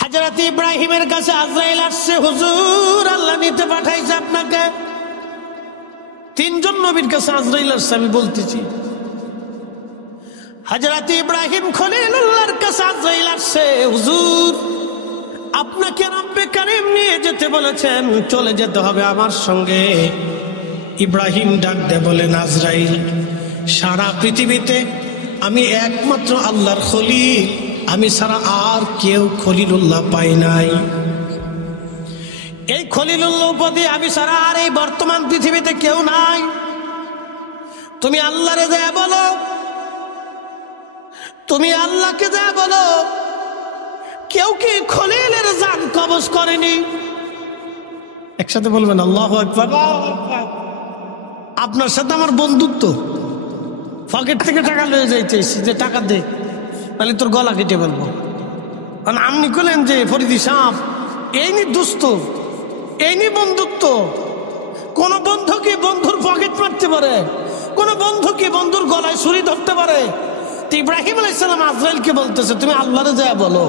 হযরত ইব্রাহিমের কাছে আজরাইল আসছে, হুজুর আল্লাহ নিতে পাঠাইছে আপনাকে। তিনজন নবীর কাছে আজরাইল আসছে, আমি বলতেছি। হযরত ইব্রাহিম খলিলুল্লাহর কাছে আজরাইল আসছে, হুজুর আপনাকে রব্বে কারীম নিয়ে যেতে বলেছেন, চলে যেতে হবে আমার সঙ্গে। ইব্রাহিম ডাক দিয়ে বলেন, আজরাইল, সারা পৃথিবীতে আমি একমাত্র আল্লাহর খলিল, আমি ছাড়া আর কেউ খলিলুল্লাহ পাই নাই। এই খলিলুল্লাহ উপাধি আমি ছাড়া আর এই বর্তমান পৃথিবীতে কেউ নাই। তুমি আল্লাহরে যা বলো, তুমি আল্লাহকে যা বলো, কেউ কি খলিলের জান কবজ করেনি? একসাথে বলবেন আল্লাহু আকবার। আপনার সাথে আমার বন্ধুত্ব, পকেট থেকে টাকা লয়ে যাইতেছি যে টাকা দে, তাহলে তোর গলা কেটে বলবো। কারণ আপনি বলেন যে ফরিদি সাহেব, এই নি দুস্থ, এই নি বন্ধুত্ব। কোন বন্ধু কি বন্ধুর পকেট মারতে পারে? কোন বন্ধু কি বন্ধুর গলায় ছুরি ধরতে পারে? তো ইব্রাহিম আলাইহিস সালাম আজরাইলকে বলতেছে, তুমি আল্লাহরে যা বলো,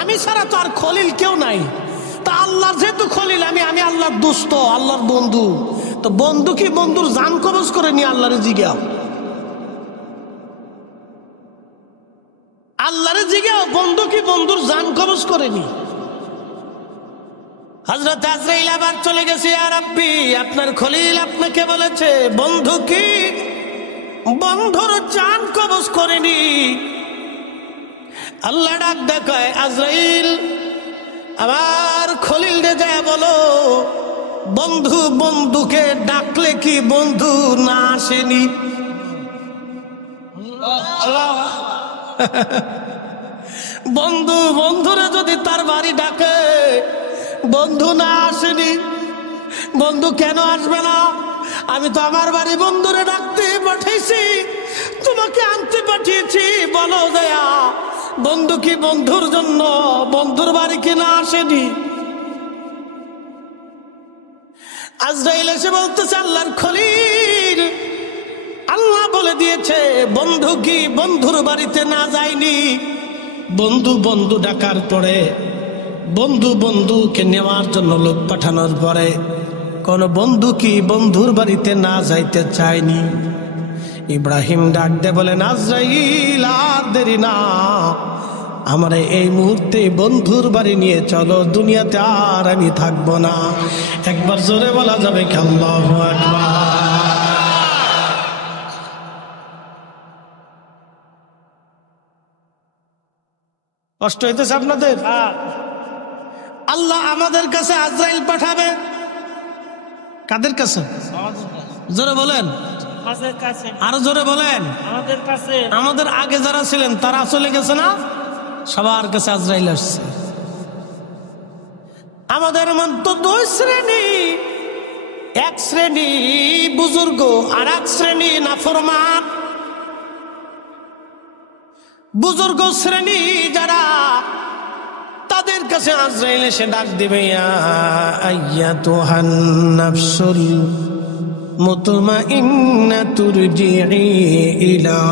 আমি ছাড়া তো আর খলিল কেউ নাই। তা আল্লাহর যেহেতু খলিল, আমি আল্লাহর দুস্থ, আল্লাহর বন্ধু। তো বন্ধু কি বন্ধুর জান কবজ করে নি? আল্লাহরে জিজ্ঞাও, আল্লাহরে জিজ্ঞাও, বন্ধু কি বন্ধুর জান কবজ করেনি? হযরত আজরাইল আবার চলে গেছে, ইয়া রাব্বি, আপনার খলিল আপনাকে বলেছে বন্ধু কি বন্ধুর জান কবজ করেনি। আল্লাহ ডাক দেখায়, আজরাইল আমার খলিল রে যায় বলো, বন্ধু বন্ধুকে ডাকলে কি বন্ধু না আসেনি? বন্ধু বন্ধুরে যদি তার বাড়ি ডাকে, বন্ধু না আসেনি? বন্ধু কেন আসবে না? আমি তো আমার বাড়ি বন্ধুরে ডাকতে পাঠিয়েছি, তোমাকে আনতে পাঠিয়েছি, বলো দয়া, বন্ধু কি বন্ধুর জন্য বন্ধুর বাড়ি কি না আসেনি? আজরাইল এসে বলতেছে, আল্লাহর খলিল, আল্লাহ বলে দিয়েছে বন্ধু কি বন্ধুর বাড়িতে না যায়নি। বন্ধু বন্ধু ডাকার পরে, বন্ধু বন্ধুকে নেওয়ার জন্য লোক পাঠানোর পরে, কোন বন্ধু কি বন্ধুর বাড়িতে না যাইতে চায়নি। ইব্রাহিম ডাক দে বলেন, আজরাইল আর দেরি না, আমার এই মুহূর্তে বন্ধুর বাড়ি নিয়ে চলো, দুনিয়াতে আর আমি থাকবো না। একবার জোরে বলা যাবে কি আল্লাহু আকবার? কষ্ট হইতেছে আপনাদের? আল্লাহ আমাদের কাছে আজরাইল পাঠাবে। কাদের কাছে? জোরে বলেন, আরো জোরে বলেন। আমাদের আগে যারা ছিলেন তারা চলে গেছে না? সবার কাছে আজরাইল আসছে। আমাদের মধ্যে দুই শ্রেণী, এক শ্রেণী বুজুর্গ আর এক শ্রেণী নাফরমান। বুজুর্গ শ্রেণী যারা, তাদের কাছে আজরাইল এসে ডাক দিবে, ইয়া আইয়াতুহান নাফসুল মুতমাইন্নাতু রজিই ইলা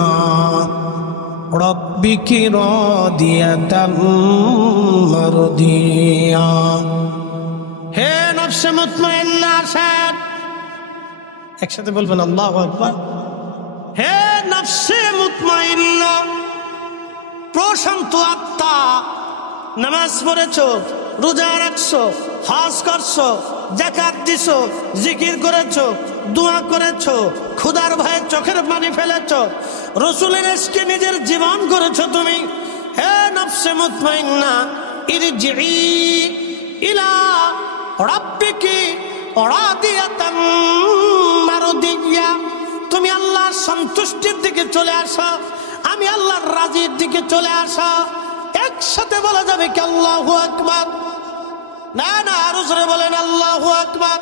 রাব্বিকি রাদিয়াতাম মারদিয়া। হে নফসে মুতমাইন্না, একসাথে বলবেন আল্লাহু আকবার। হে নফসে মুতমাইন্না, প্রশান্ত আত্মা, নামাজ পড়েছো, রোজা রাখছো, হজ করছো, যাকাত দিছো, জিকির করেছো, দোয়া করেছো, ক্ষুধার ভয়ে চোখের পানি ফেলেছো, রাসূলের ইশকে নিজের জীবন করেছো তুমি। হে নফসে মুতমাইন্না, ইরজিই ইলা রাব্বিকি রাদিয়াতাম মারদিয়া। তুমি আল্লাহর সন্তুষ্টির দিকে চলে আসো, আমি আল্লাহর রাজির দিকে চলে আসো। একসাথে বলা যাবে কি আল্লাহু আকবার? না না, আরো জোরে বলেন আল্লাহু আকবার।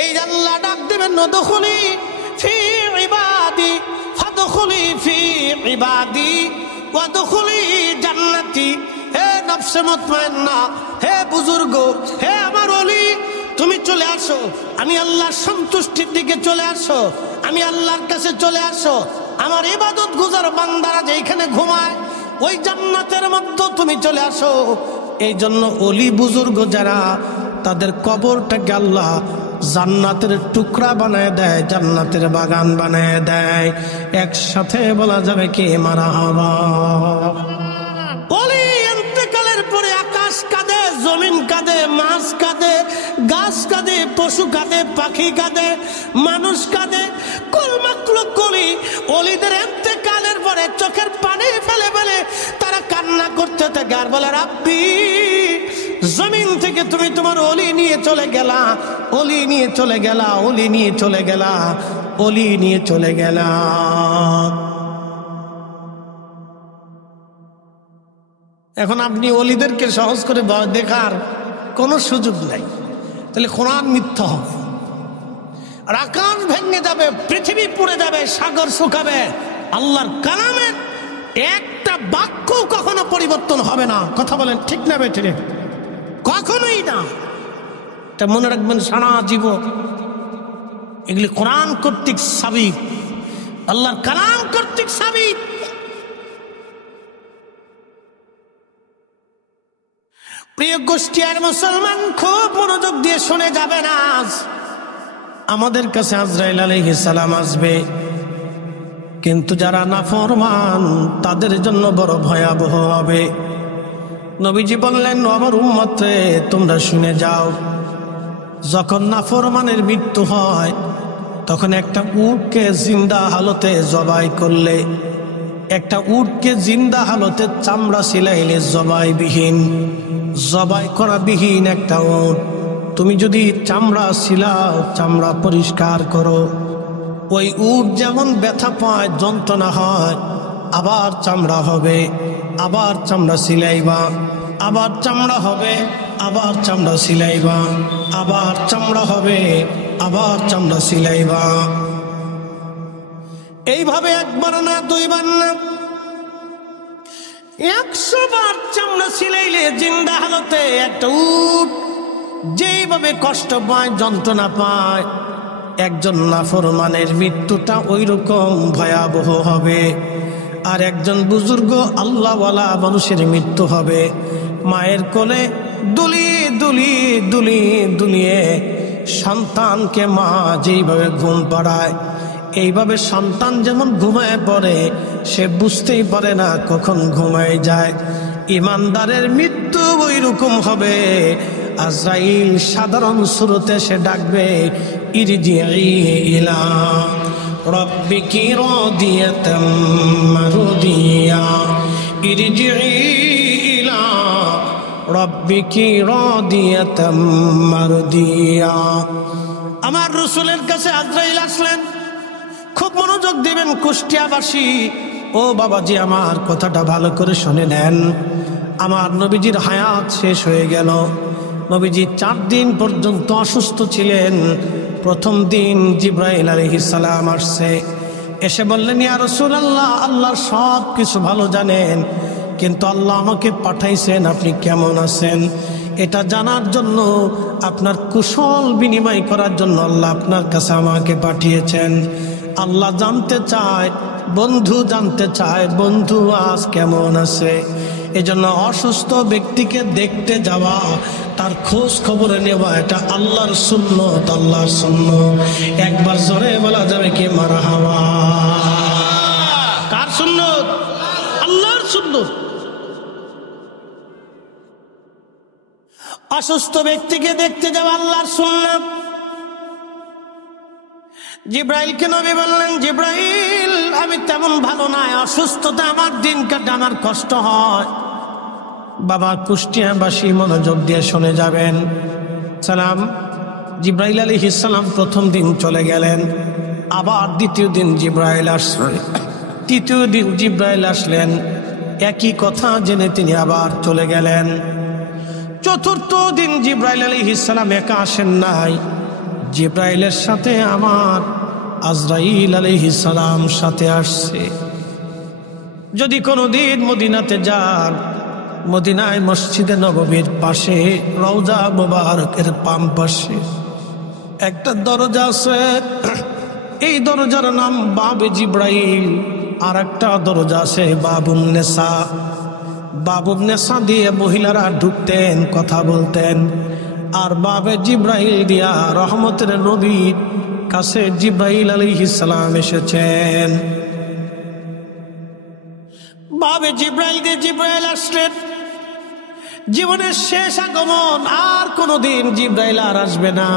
এই আল্লাহ ডাক দিবেন, নদখুলি ফি ইবাদি ফাদখুলি ফি ইবাদি ওয়াদখুলি জান্নাতি। হে নফসে মুতমাইন্না, হে বুজুর্গ, হে আমার ওলি, তুমি চলে আসো, আমি আল্লাহর সন্তুষ্টির দিকে চলে আসো, আমি আল্লাহর কাছে চলে আসো। আমার ইবাদত গুজার বান্দারা যেখানে ঘুমায় ওই জান্নাতের মধ্যে তুমি চলে আসো। এই জন্য অলি বুজুর্গ যারা, তাদের কবরটাকে আল্লাহ জান্নাতের টুকরা বানায় দেয়, জান্নাতের বাগান বানায় দেয়। একসাথে বলা যাবে কি মারহাবা। অলি ইন্তেকালের পরে আকাশ কাঁদে, জমিন কাঁদে, মাছ কাঁদে, গাছ কাঁদে, পশু কাঁদে, পাখি কাঁদে, মানুষ কাঁদে, কুল মাখলুক কলি অলিদের ইন্তেকালের পরে চোখের পানি ফেলে ফেলে তারা কান্না করতে থাকে আর বলে, রাব্বি জমিন থেকে তুমি তোমার অলি নিয়ে চলে গেলা, অলি নিয়ে চলে গেলা, অলি নিয়ে চলে গেলা, অলি নিয়ে চলে গেলা। এখন আপনি অলিদেরকে সহজ করে দেখার কোনো সুযোগ নাই, তাহলে কোরআন মিথ্যা হবে, আর আকাশ ভেঙে যাবে, পৃথিবী পুড়ে যাবে, সাগর শুকাবে, আল্লাহর কালামের একটা বাক্য কখনো পরিবর্তন হবে না। কথা বলেন ঠিক না বেঠিক? কখনোই না। এটা মনে রাখবেন সারা জীবন। এগুলি কোরআন কর্তৃক সাবিত, আল্লাহর কালাম কর্তৃক সাবিত। প্রিয় গোষ্ঠী আর মুসলমান, খুব মনোযোগ দিয়ে শুনে যাবেন। আজ আমাদের কাছে আজরাইল আলাইহিস সালাম আসবে, কিন্তু যারা নাফরমান তাদের জন্য বড় ভয়াবহ হবে। নবীজি বললেন, আমার উম্মতে তোমরা শুনে যাও, যখন নাফরমানের মৃত্যু হয় তখন একটা উটকে জিন্দা হালতে জবাই করলে, একটা উটকে জিন্দা হালতে চামড়া ছিলাইলে, জবাইবিহীন, জবাই করা বিহীন একটা উট, তুমি যদি চামড়া ছিলাও, চামড়া পরিষ্কার করো, ওই উট যেমন ব্যথা পায়, যন্ত্রণা হয়, আবার চামড়া হবে, আবার চামড়া সিলাইবা, আবার চামড়া হবে, আবার চামড়া সিলাইবা, আবার চামড়া হবে, আবার চামড়া সিলাইবা। এইভাবে একবার না, দুইবার না, 100 বার চামড়া সিলাইলে জিন্দা হালতে একটা উট যেইভাবে কষ্ট পায়, যন্ত্রণা পায়, একজন নাফরমানের মৃত্যুটা ওই রকম ভয়াবহ হবে। আর একজন বুজুর্গ আল্লাহওয়ালা মানুষের মৃত্যু হবে মায়ের কোলে দুলিয়ে দুলিয়ে দুলিয়ে দুলিয়ে। সন্তানকে মা যেইভাবে ঘুম পাড়ায়, এইভাবে সন্তান যেমন ঘুমায় পড়ে, সে বুঝতেই পারে না কখন ঘুমায় যায়। ইমানদারের মৃত্যু ওই রকম হবে। আজরাইল সাধারণ সুরতে সে ডাকবে, ইরজিই ইলা রাব্বিকি রাদিয়াতাম মারদিয়া, ইরজিই ইলা রাব্বিকি রাদিয়াতাম মারদিয়া। আমার রাসূলের কাছে আজরাইল আসলেন, খুব মনোযোগ দিবেন কুষ্টিয়াবাসী। ও বাবাজি, আমার কথাটা ভালো করে শুনে নেন। আমার নবীজির হায়াত শেষ হয়ে গেল। নবীজি 4 দিন পর্যন্ত অসুস্থ ছিলেন। প্রথম দিন জিবরাইল আলাইহিস সালাম আসছে, এসে বললেন, ইয়া রাসূলুল্লাহ, আল্লাহর সব কিছু ভালো জানেন, কিন্তু আল্লাহ আমাকে পাঠাইছেন আপনি কেমন আছেন এটা জানার জন্য, আপনার কুশল বিনিময় করার জন্য আল্লাহ আপনার কাছে আমাকে পাঠিয়েছেন। আল্লাহ জানতে চায়, বন্ধু জানতে চায়, বন্ধু আজ কেমন আছে। এজন্য অসুস্থ ব্যক্তিকে দেখতে যাওয়া, তার খোঁজ খবরে নেওয়া, এটা আল্লাহর সুন্নত, আল্লাহর সুন্নত। একবার জোরে বলা যাবে কি মারহাবা? কার সুন্নত? আল্লাহর সুন্নত। অসুস্থ ব্যক্তিকে দেখতে যাওয়া আল্লাহর সুন্নাত। জিব্রাইলকে নবী বললেন, জিব্রাইল, আমি তেমন ভালো নাই, অসুস্থতা আমার দিন কাটে, আমার কষ্ট হয়। বাবা কুষ্টিয়াবাসী মনোযোগ দিয়ে শুনে যাবেন। সালাম, জিব্রাইল আলাইহিস সালাম প্রথম দিন চলে গেলেন, আবার দ্বিতীয় দিন জিব্রাইল আসলেন, তৃতীয় দিন জিব্রাইল আসলেন, একই কথা জেনে তিনি আবার চলে গেলেন। চতুর্থ দিন জিব্রাইল আলাইহিস সালাম একা আসেন নাই, জিব্রাইলের সাথে আমার আজরাইল আলাইহিস সালাম সাথে আসছে। যদি কোনোদিন মদিনাতে যান, মদিনায় মসজিদে নববীর পাশে রওজা মুবারকের বাম পাশে একটা দরজা আছে, এই দরজার নাম বাবে জিব্রাইল। আর একটা দরজা আছে বাবুন নেসা, বাবুবনেসা দিয়ে মহিলারা ঢুকতেন, কথা বলতেন, আর বাবে জিব্রাইল দিয়া রহমতের নবীর কাছে জিব্রাইল আলাইহিস সালাম এসেছেন। বাবে জিব্রাইল দিয়ে জিব্রাইল আসলেন, জীবনের শেষ আগমন, আর কোনোদিন জিব্রাইল আর আসবে না,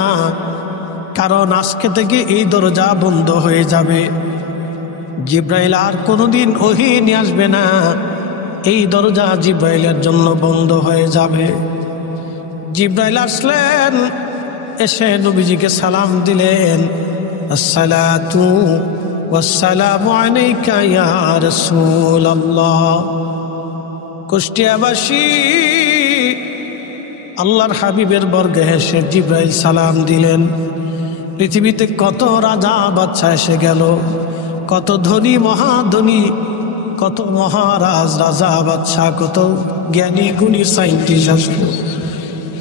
কারণ আজকে থেকে এই দরজা বন্ধ হয়ে যাবে। জিব্রাইল আর কোনোদিন ওহী নিয়ে আসবে না, এই দরজা জিব্রাইলের জন্য বন্ধ হয়ে যাবে। জিব্রাইল আসলেন, এসে নবীজিকে সালাম দিলেন, আসসালাতু ওয়াসসালামু আলাইকা ইয়া রাসূলুল্লাহ। কুষ্টিয়াবাসী আল্লাহর হাবিবের বর্গে হেসে জিব্রাইল সালাম দিলেন। পৃথিবীতে কত রাজা বাদশা এসে গেল, কত ধনী মহাধনী, কত মহারাজ রাজা বাদশা, কত জ্ঞানী গুণী সাইন্টিস্ট আসলো,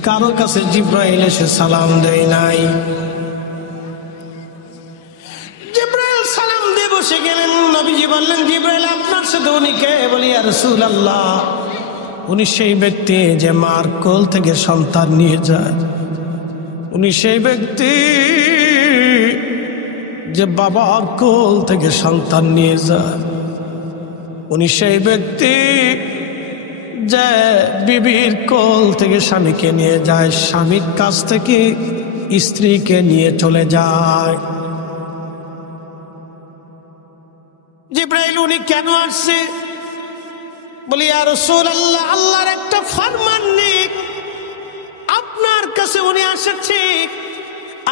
কারো কাছে জিব্রাইল এসে সালাম দেয় নাই। জিব্রাইল সালাম দিয়ে বসে গেলেন। নবীজি বললেন, জিব্রাইল আপনার সাথে উনি কে? বলি, ইয়া রাসূলুল্লাহ, উনি সেই ব্যক্তি যে মার কোল থেকে সন্তান নিয়ে যায়, উনি সেই ব্যক্তি যে বাবার কোল থেকে সন্তান নিয়ে যায়, উনি সেই ব্যক্তি যে বিবির কোল থেকে স্বামীকে নিয়ে যায়, স্বামীর কাছ থেকে স্ত্রীকে নিয়ে চলে যায়। জিব্রাইল উনি কেন আসছে? বলি, ইয়া রাসূলুল্লাহ, আল্লাহর একটা ফরমান নেই, আপনার কাছে উনি আসছে,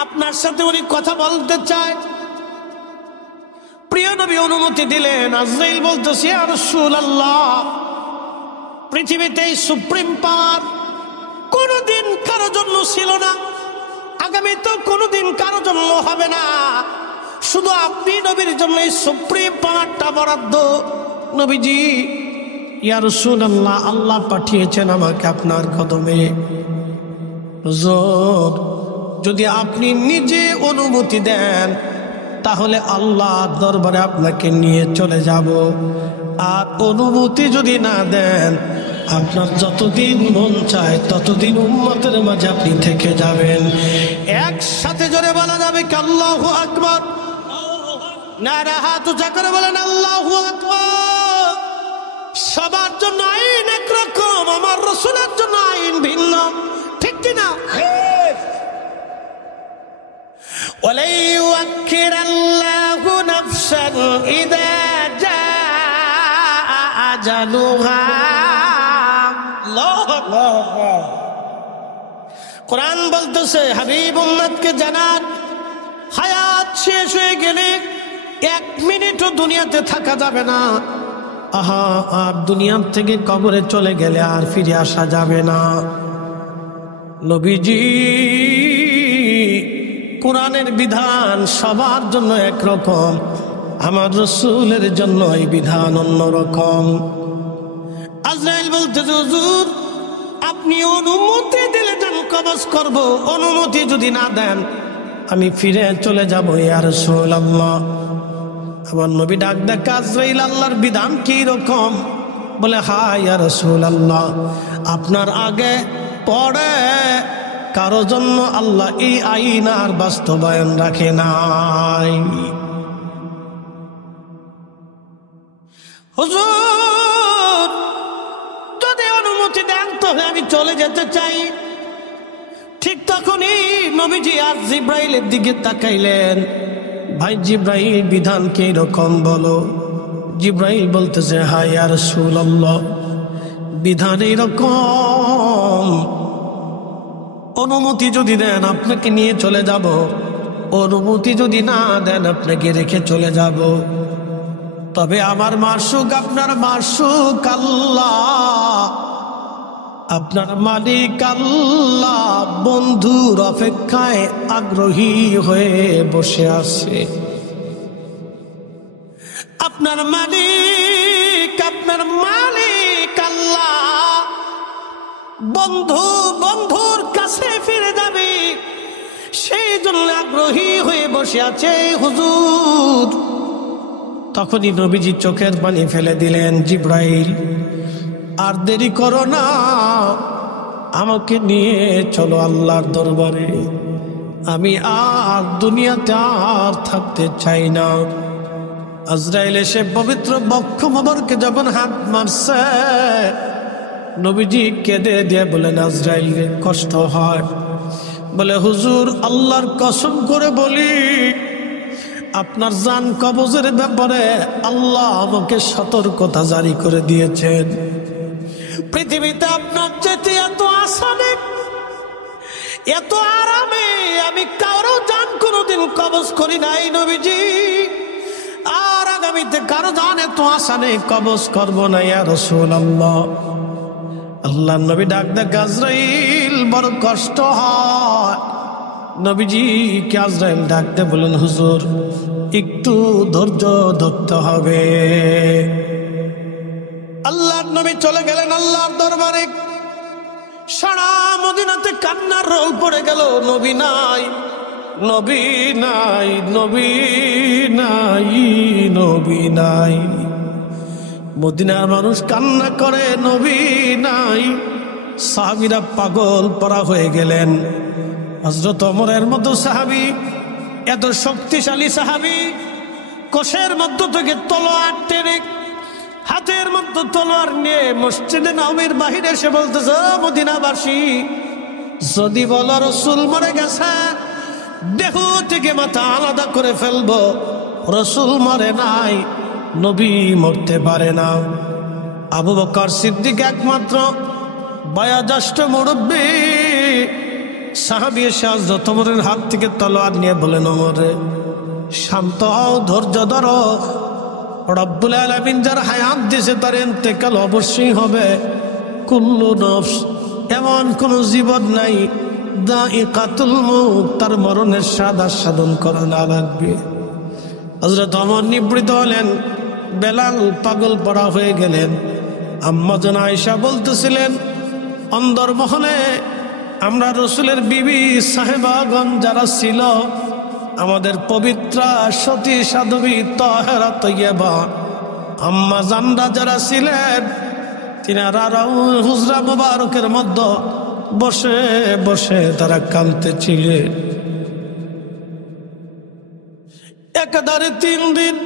আপনার সাথে উনি কথা বলতে চায়। প্রিয় নবী অনুমতি দিলেন। আজরাইল বলতেছে, ইয়া রাসূলুল্লাহ, পৃথিবীতে সুপ্রিম পাওয়ার কোনোদিন কারো জন্য ছিল না, আগামী তো কোনোদিন কারো জন্য হবে না, শুধু আপনি নবীর জন্য এই সুপ্রিম পাওয়ারটা বরাদ্দ। নবীজি, ইয়া রাসূলুল্লাহ, আল্লাহ পাঠিয়েছেন আমাকে আপনার কদমে। হুজুর, যদি আপনি নিজে অনুমতি দেন তাহলে আল্লাহর দরবারে আপনাকে নিয়ে চলে যাব, আর অনুমতি যদি না দেন, আপনার যতদিন মন চায় ততদিন উম্মতের মাঝে আপনি থেকে যাবেন। একসাথে জোরে বলা যাবে কি আল্লাহু আকবার? নারা হাত উঁচা করে বলেন আল্লাহু আকবার। সবার জন্য আইন একরকম, আমার রাসূলের জন্য আইন ভিন্ন, ঠিক কিনা? وَلَن يُؤَخِّرَ اللَّهُ نَفْسًا إِذَا جَاءَ أَجَلُهَا। কোরআন বলতেছে, হাবিব উম্মতকে জানান, হায়াত শেষ হয়ে গেলে 1 মিনিটও দুনিয়াতে থাকা যাবে না। আহা, আর দুনিয়ার থেকে কবরে চলে গেলে আর ফিরে আসা যাবে না। নবীজি কোরআনের বিধান সবার জন্য একরকম, আমার রাসূলের জন্য এই বিধান অন্যরকম। আজরাইল বলতেছে, হুজুর, আপনি অনুমতি দিলে যান কবজ করব, অনুমতি যদি না দেন আমি ফিরে চলে যাব ইয়া রাসূলুল্লাহ। আমার নবী ডাক দেখ, আজরাইল, আল্লাহর বিধান কি রকম? বলে, হ্যাঁ ইয়া রাসূলুল্লাহ, আপনার আগে পড়ে কারো জন্য আল্লাহ এই আইন আর বাস্তবায়ন রাখে নাই। হুজুর, যদি অনুমতি দেন তাহলে আমি চলে যেতে চাই। ঠিক তখনই নবীজি আর জিব্রাইলের দিকে তাকাইলেন। ভাই জিব্রাইল, বিধান কি রকম বলো? জিব্রাইল বলতেছে, হ্যাঁ ইয়া রাসূলুল্লাহ, বিধান এরকম, অনুমতি যদি দেন আপনাকে নিয়ে চলে যাব, অনুমতি যদি না দেন আপনাকে রেখে চলে যাব। তবে আমার মাশুক, আপনার মাশুক আল্লাহ, আপনার মালিক আল্লাহ বন্ধুর অপেক্ষায় আগ্রহী হয়ে বসে আছে। আপনার মালিক আল্লাহ বন্ধুর কাছে ফিরে যাবে, সেই জন্য আগ্রহী হয়ে বসে আছে হুজুর। তখনই নবীজি চোখের পানি ফেলে দিলেন। জিব্রাইল আর দেরি করো না, আমাকে নিয়ে চলো আল্লাহর দরবারে, আমি আর দুনিয়াতে আর থাকতে চাই না। আজরাইল এসে পবিত্র বক্ষ মোবারকে যখন হাত মারছে, নবীজি কেঁদে দিয়ে বলেন, আজরাইল কষ্ট হয়? বলে, হুজুর আল্লাহর কসম করে বলি, আপনার জান কবজের ব্যাপারে আল্লাহ আমাকে সতর্কতা জারি করে দিয়েছেন। পৃথিবীতে আপনার যেতে এত আসানে, এত আরামে আমি কারো জান কোনোদিন কবজ করি নাই নবীজি, আর আগামীতে কারো জান এত আসানে কবজ করব না ইয়া রাসূলুল্লাহ। আল্লাহ নবী ডাক দেয়, আজরাইল বড় কষ্ট হয়। নবীজি কে আজরাইল ডাকতে বলেন, হুজুর একটু ধৈর্য ধরতে হবে। আল্লাহর নবী চলে গেলেন আল্লাহর দরবারে। সারা মদিনাতে কান্নার রোল পড়ে গেল, নবী নাই, নবী নাই, নবী নাই, নবী নাই। মদিনার মানুষ কান্না করে, নবী নাই। সাহাবীরা পাগল পরা হয়ে গেলেন। হযরত ওমরের মতো সাহাবী, এত শক্তিশালী সাহাবী, কোষের মধ্য থেকে তলোয়ার টেনে, হাতের মধ্যে তলোয়ার নিয়ে মসজিদে নববীর বাহিরে এসে বলতেছে, মদিনাবাসী, যদি বলো রাসূল মরে গেছে, দেহ থেকে মাথা আলাদা করে ফেলবো। রাসূল মরে নাই, নবী মরতে পারে না। আবু বকর সিদ্দিক একমাত্র বয়োজ্যেষ্ঠ মুরব্বী সাহাবী এসে হযরত ওমরের হাত থেকে তলোয়ার নিয়ে বলেন, ওমরে শান্ত হও, ধৈর্য ধরো, রব্বুল আলামিন যার হায়াত দিয়েছে তার ইন্তেকাল অবশ্যই হবে। কুল্লু নফস, এমন কোন জীবন নাই, দাইকাতুল মউত, তার মরণের স্বাদ আস্বাদন করা না লাগবে। হযরত ওমর নিবৃত হলেন, বেলাল পাগল পড়া হয়ে গেলেন। আম্মা জান আয়েশা বলতেছিলেন, অন্দরমহলে আমরা রসুলের বিবি সাহেবাগণ যারা ছিল, আমাদের পবিত্রা সতী সাধবী তাহেরা তৈয়বা আম্মা জানরা যারা ছিলেন, তিনারা হুজরা মুবারকের মধ্যে বসে বসে তারা কাঁদতেছিলেন। একাধারে 3 দিন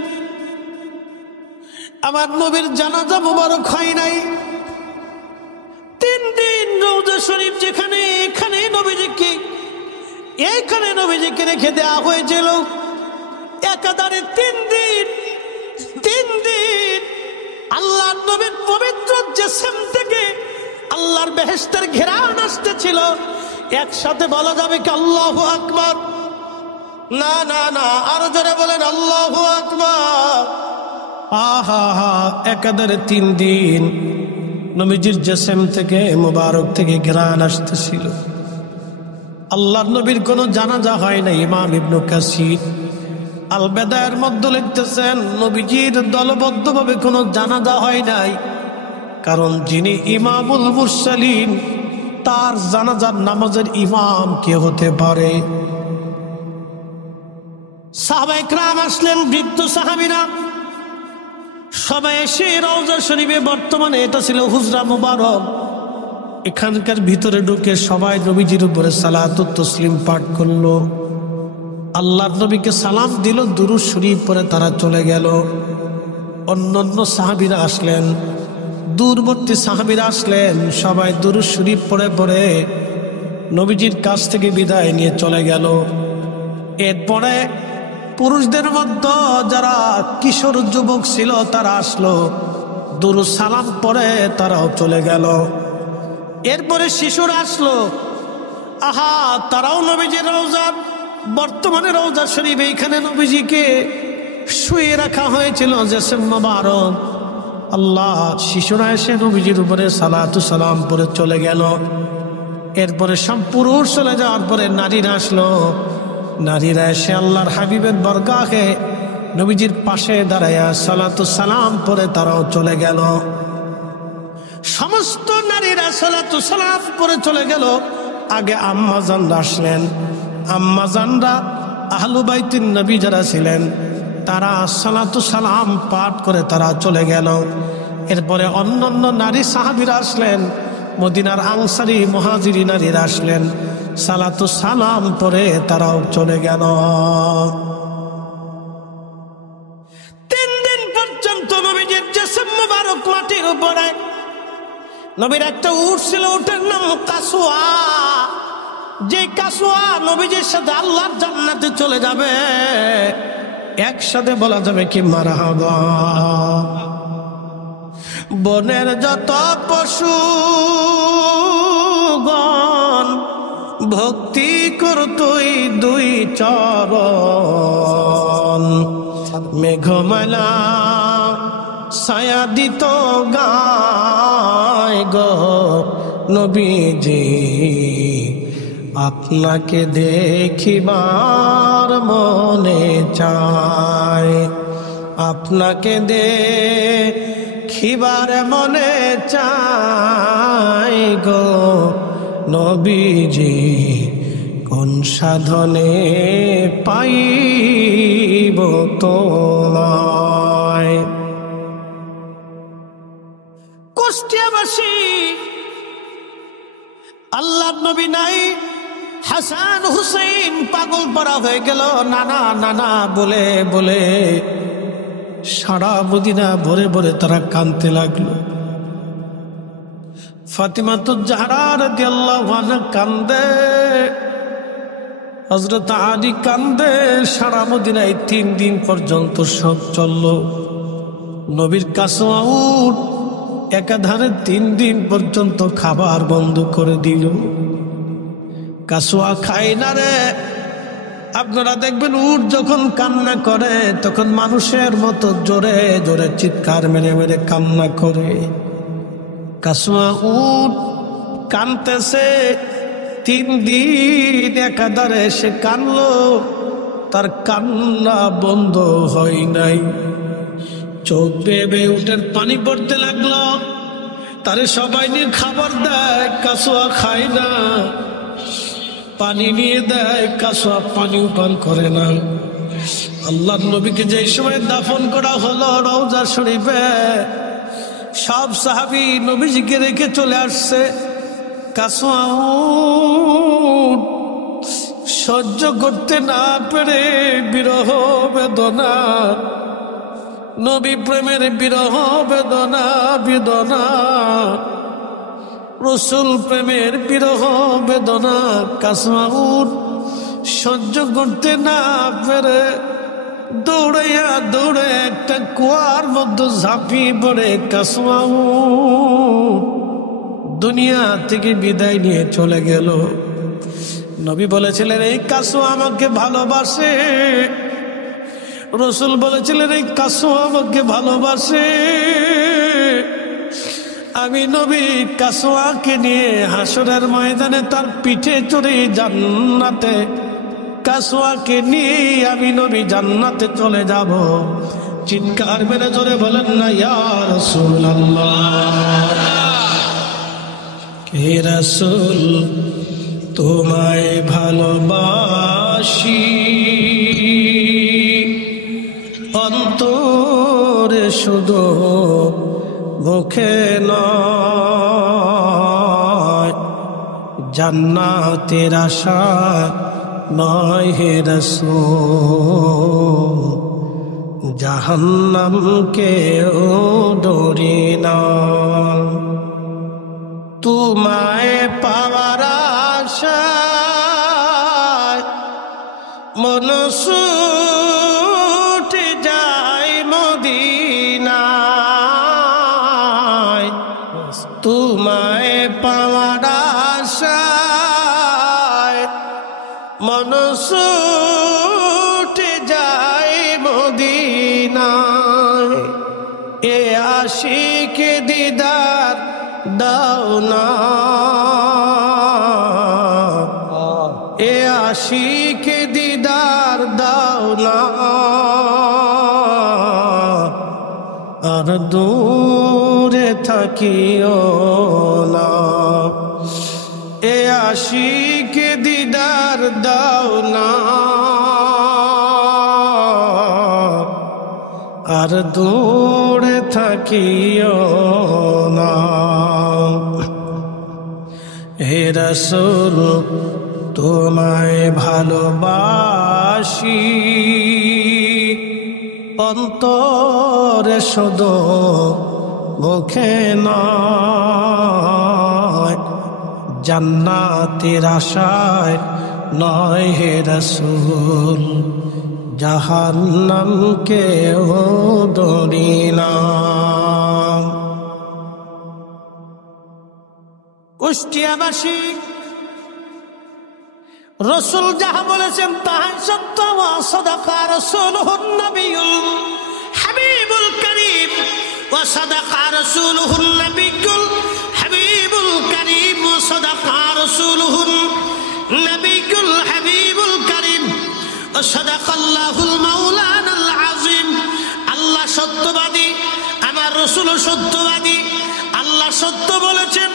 আমার নবীর জানাজা মুবারক হয় নাই। 3 দিন রওজা শরীফ যেখানে, এখানে নবীজিকে, এইখানে নবীজিকে রেখে দেওয়া হয়েছিল। একাধারে 3 দিন আল্লাহ নবীর পবিত্র জিসম থেকে আল্লাহর বেহেশতের ঘেরান আসতেছিল। একসাথে বলা যাবে কি আল্লাহু আকবার? না না না, আরো জোরে বলেন আল্লাহু আকবার। আহা হা, একাধারে 3 দিন নবীজির জিসম থেকে, মুবারক থেকে ঘেরান আসতেছিল। আল্লাহর নবীর কোনো জানাজা হয় না। ইমাম ইবনে কাসির আল বেদায়ের মধ্যে লিখতেছেন, নবীজির দলবদ্ধভাবে কোনো জানাজা হয় নাই, কারণ যিনি ইমামুল মুরসালিন, তার জানাজার নামাজের ইমাম কে হতে পারে? সাহাবায়ে কেরাম আসলেন, বৃদ্ধ সাহাবীরা সবাই এসে রওজা শরীফে, বর্তমানে এটা ছিল হুজরা মুবারক, এখানকার ভিতরে ঢুকে সবাই নবীজির উপরে সালাতুত তাসলিম পাঠ করলো। আল্লাহর নবীকে সালাম দিল, দুরূদ শরীফ পড়ে তারা চলে গেল। অন্যান্য সাহাবীরা আসলেন, দূরবর্তী সাহাবীরা আসলেন, সবাই দুরূদ শরীফ পড়ে পড়ে নবীজির কাছ থেকে বিদায় নিয়ে চলে গেল। এরপরে পুরুষদের মধ্যে যারা কিশোর যুবক ছিল তারা আসলো, দুরূদ সালাম পড়ে তারাও চলে গেল। এরপরে শিশুরা আসলো, আহা, তারাও নবীজির রওজা, বর্তমানে রওজা শরীফ, এইখানে নবীজিকে শুয়ে রাখা হয়েছিল জিসম মুবারক। আল্লাহ, শিশুরা এসে নবীজির উপরে সালাতু সালাম পড়ে চলে গেল। এরপরে সব পুরুষ চলে যাওয়ার পরে নারীরা আসলো। নারীরা এসে আল্লাহর হাবিবের বরগাহে নবীজির পাশে দাঁড়ায়া সালাতু সালাম পড়ে তারাও চলে গেল। সমস্ত নারীরা সালাতু সালাম পড়ে চলে গেল। আগে আম্মা জানরা আসলেন। আম্মা জানরা আহলু বাইতিন নবী যারা ছিলেন, তারা সালাতু সালাম পাঠ করে তারা চলে গেল। এরপরে অন্যান্য নারী সাহাবীরা আসলেন, মদিনার আনসারী মুহাজিরি নারীরা আসলেন, সালাতু সালাম পরে তারাও চলে গেল। 3 দিন পর্যন্ত নবীজির জিসম মুবারক মাটির উপরে। নবীর একটা উট ছিল, উটের নাম কাসওয়া। যে কাসওয়া নবীজির সাথে আল্লাহর জান্নাতে চলে যাবে, একসাথে বলা যাবে কি মারহাবা। বনের যত পশুগণ ভক্তি করতই 2 চরণ, মেঘমালা ছায়া দিত গায় গো নবীজি, আপনাকে দেখিবার মনে চায়, আপনাকে দেখিবার মনে চায় গো নবীজি, কোন সাধনে পাইব তোমায়। কুষ্টিয়াবাসী আল্লাহর নবী নাই, হাসান হুসেইন পাগল পরা হয়ে গেল, নানা নানা বলে বলে সারা মদিনা ভরে ভরে তারা কাঁদতে লাগলো। ফাতিমাতুজ জাহরা রাদিয়াল্লাহু আনহা কান্দে, হযরত আলী কান্দে। সারা মদিনায় 3 দিন পর্যন্ত সব চলল। নবীর কাসওয়া উট একাধারে 3 দিন পর্যন্ত খাবার বন্ধ করে দিল। কাসওয়া খায় না রে। আপনারা দেখবেন উট যখন কান্না করে তখন মানুষের মতো জোরে জোরে চিৎকার মেরে মেরে কান্না করে। কাসওয়া উট কানতেছে 3 দিন একাধারে সে কানলো, তার কান্না বন্ধ হয় নাই। চোখ বেয়ে উটের পানি পড়তে লাগলো। তারে সবাই নিয়ে খাবার দেয়, কাসওয়া খায় না। পানি নিয়ে দেয়, কাসওয়া পানিও পান করে না। আল্লাহর নবীকে যে সময় দাফন করা হলো রওজা শরীফে, সব সাহাবী নবীজিকে রেখে চলে আসছে। কাসওয়া উট সহ্য করতে না পেরে বিরহ বেদনা, নবী প্রেমের বিরহ বেদনা বেদনা, রসুল প্রেমের বিরহ বেদনা কাসওয়া উট সহ্য করতে না পেরে দৌড়াইয়া দৌড়ে একটা কুয়ার মধ্যে ঝাঁপিয়ে পড়ে কাসওয়া উট দুনিয়া থেকে বিদায় নিয়ে চলে গেল। নবী বলেছিলেন এই কাসওয়া আমাকে ভালোবাসে। রসুল বলেছিলেন এই কাসওয়া আমাকে ভালোবাসে। আমি নবী কাসওয়াকে নিয়ে হাসরের ময়দানে তার পিঠে চড়ে জান্নাতে, কাসওয়াকে নিয়ে আমি নবী জান্নাতে চলে যাব। চিৎকার মেরে জোরে বলেন না ইয়া রাসূলুল্লাহ। হে রাসূল তোমায় ভালোবাসি, অন্তরে শুধু মুখে নয়, জান্নাতের আশা নয় হে রাসূল, জাহান্নামকেও ডরি না। তোমায় পাওয়ার আশায় মন ছুটে যায় মদিনায়, তোমায় পাওয়ার আশায় মন ছুটে যায় মদিনায়। এ আশিক দিদার দাও না, এ আশিক দিদার দাও না, আর দূরে থাকিও না। এ আশিক দিদার দাও না, আর দূরে থাকিও না। হে রাসূল তোমায় ভালোবাসি, অন্তরে শুধু মুখে নয়, জান্নাতের আশায় নয় হে রাসূল, জাহান্নামকেও ডরি না। কুষ্টিয়াবাসী রসুল যাহা বলেছেন তাহাই সত্য। ওয়া সাদাকা রাসূলুহুন নবিয়ুল হাবিবুল কারীম, ওয়া সাদাকা রাসূলুহুন নবিয়ুল হাবিবুল কারীম, ওয়া সাদাকা রাসূলুহুন নবিয়ুল হাবিবুল কারীম, ওয়া সাদাকাল্লাহুল মাওলানাল আযীম। আল্লাহ সত্যবাদী, আমার রাসূল সত্যবাদী। আল্লাহ সত্য বলেছেন,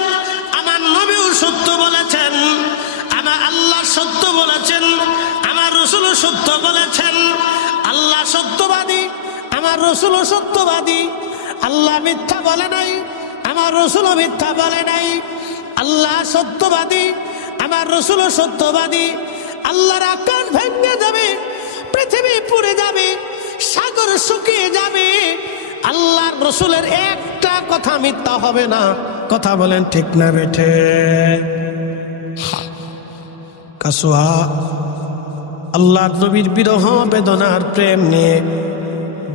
আমার নবীও সত্য বলেছেন। আমার আল্লাহ সত্য বলেছেন, আমার রাসূল সত্য বলেছেন। আল্লাহ সত্যবাদী, আমার রাসূল সত্যবাদী। আল্লাহ মিথ্যা বলে নাই, আমার রাসূল মিথ্যা বলে নাই। আল্লাহ সত্যবাদী, আমার রাসূল সত্যবাদী। আল্লাহর আকাশ ভেঙে যাবে, পৃথিবী পুড়ে যাবে, সাগর শুকিয়ে যাবে, আল্লাহর রাসূলের একটা কথা মিথ্যা হবে না। কথা বলেন ঠিক না বেঠে? কাসওয়া আল্লাহর নবীর বিরহ বেদনার প্রেম নিয়ে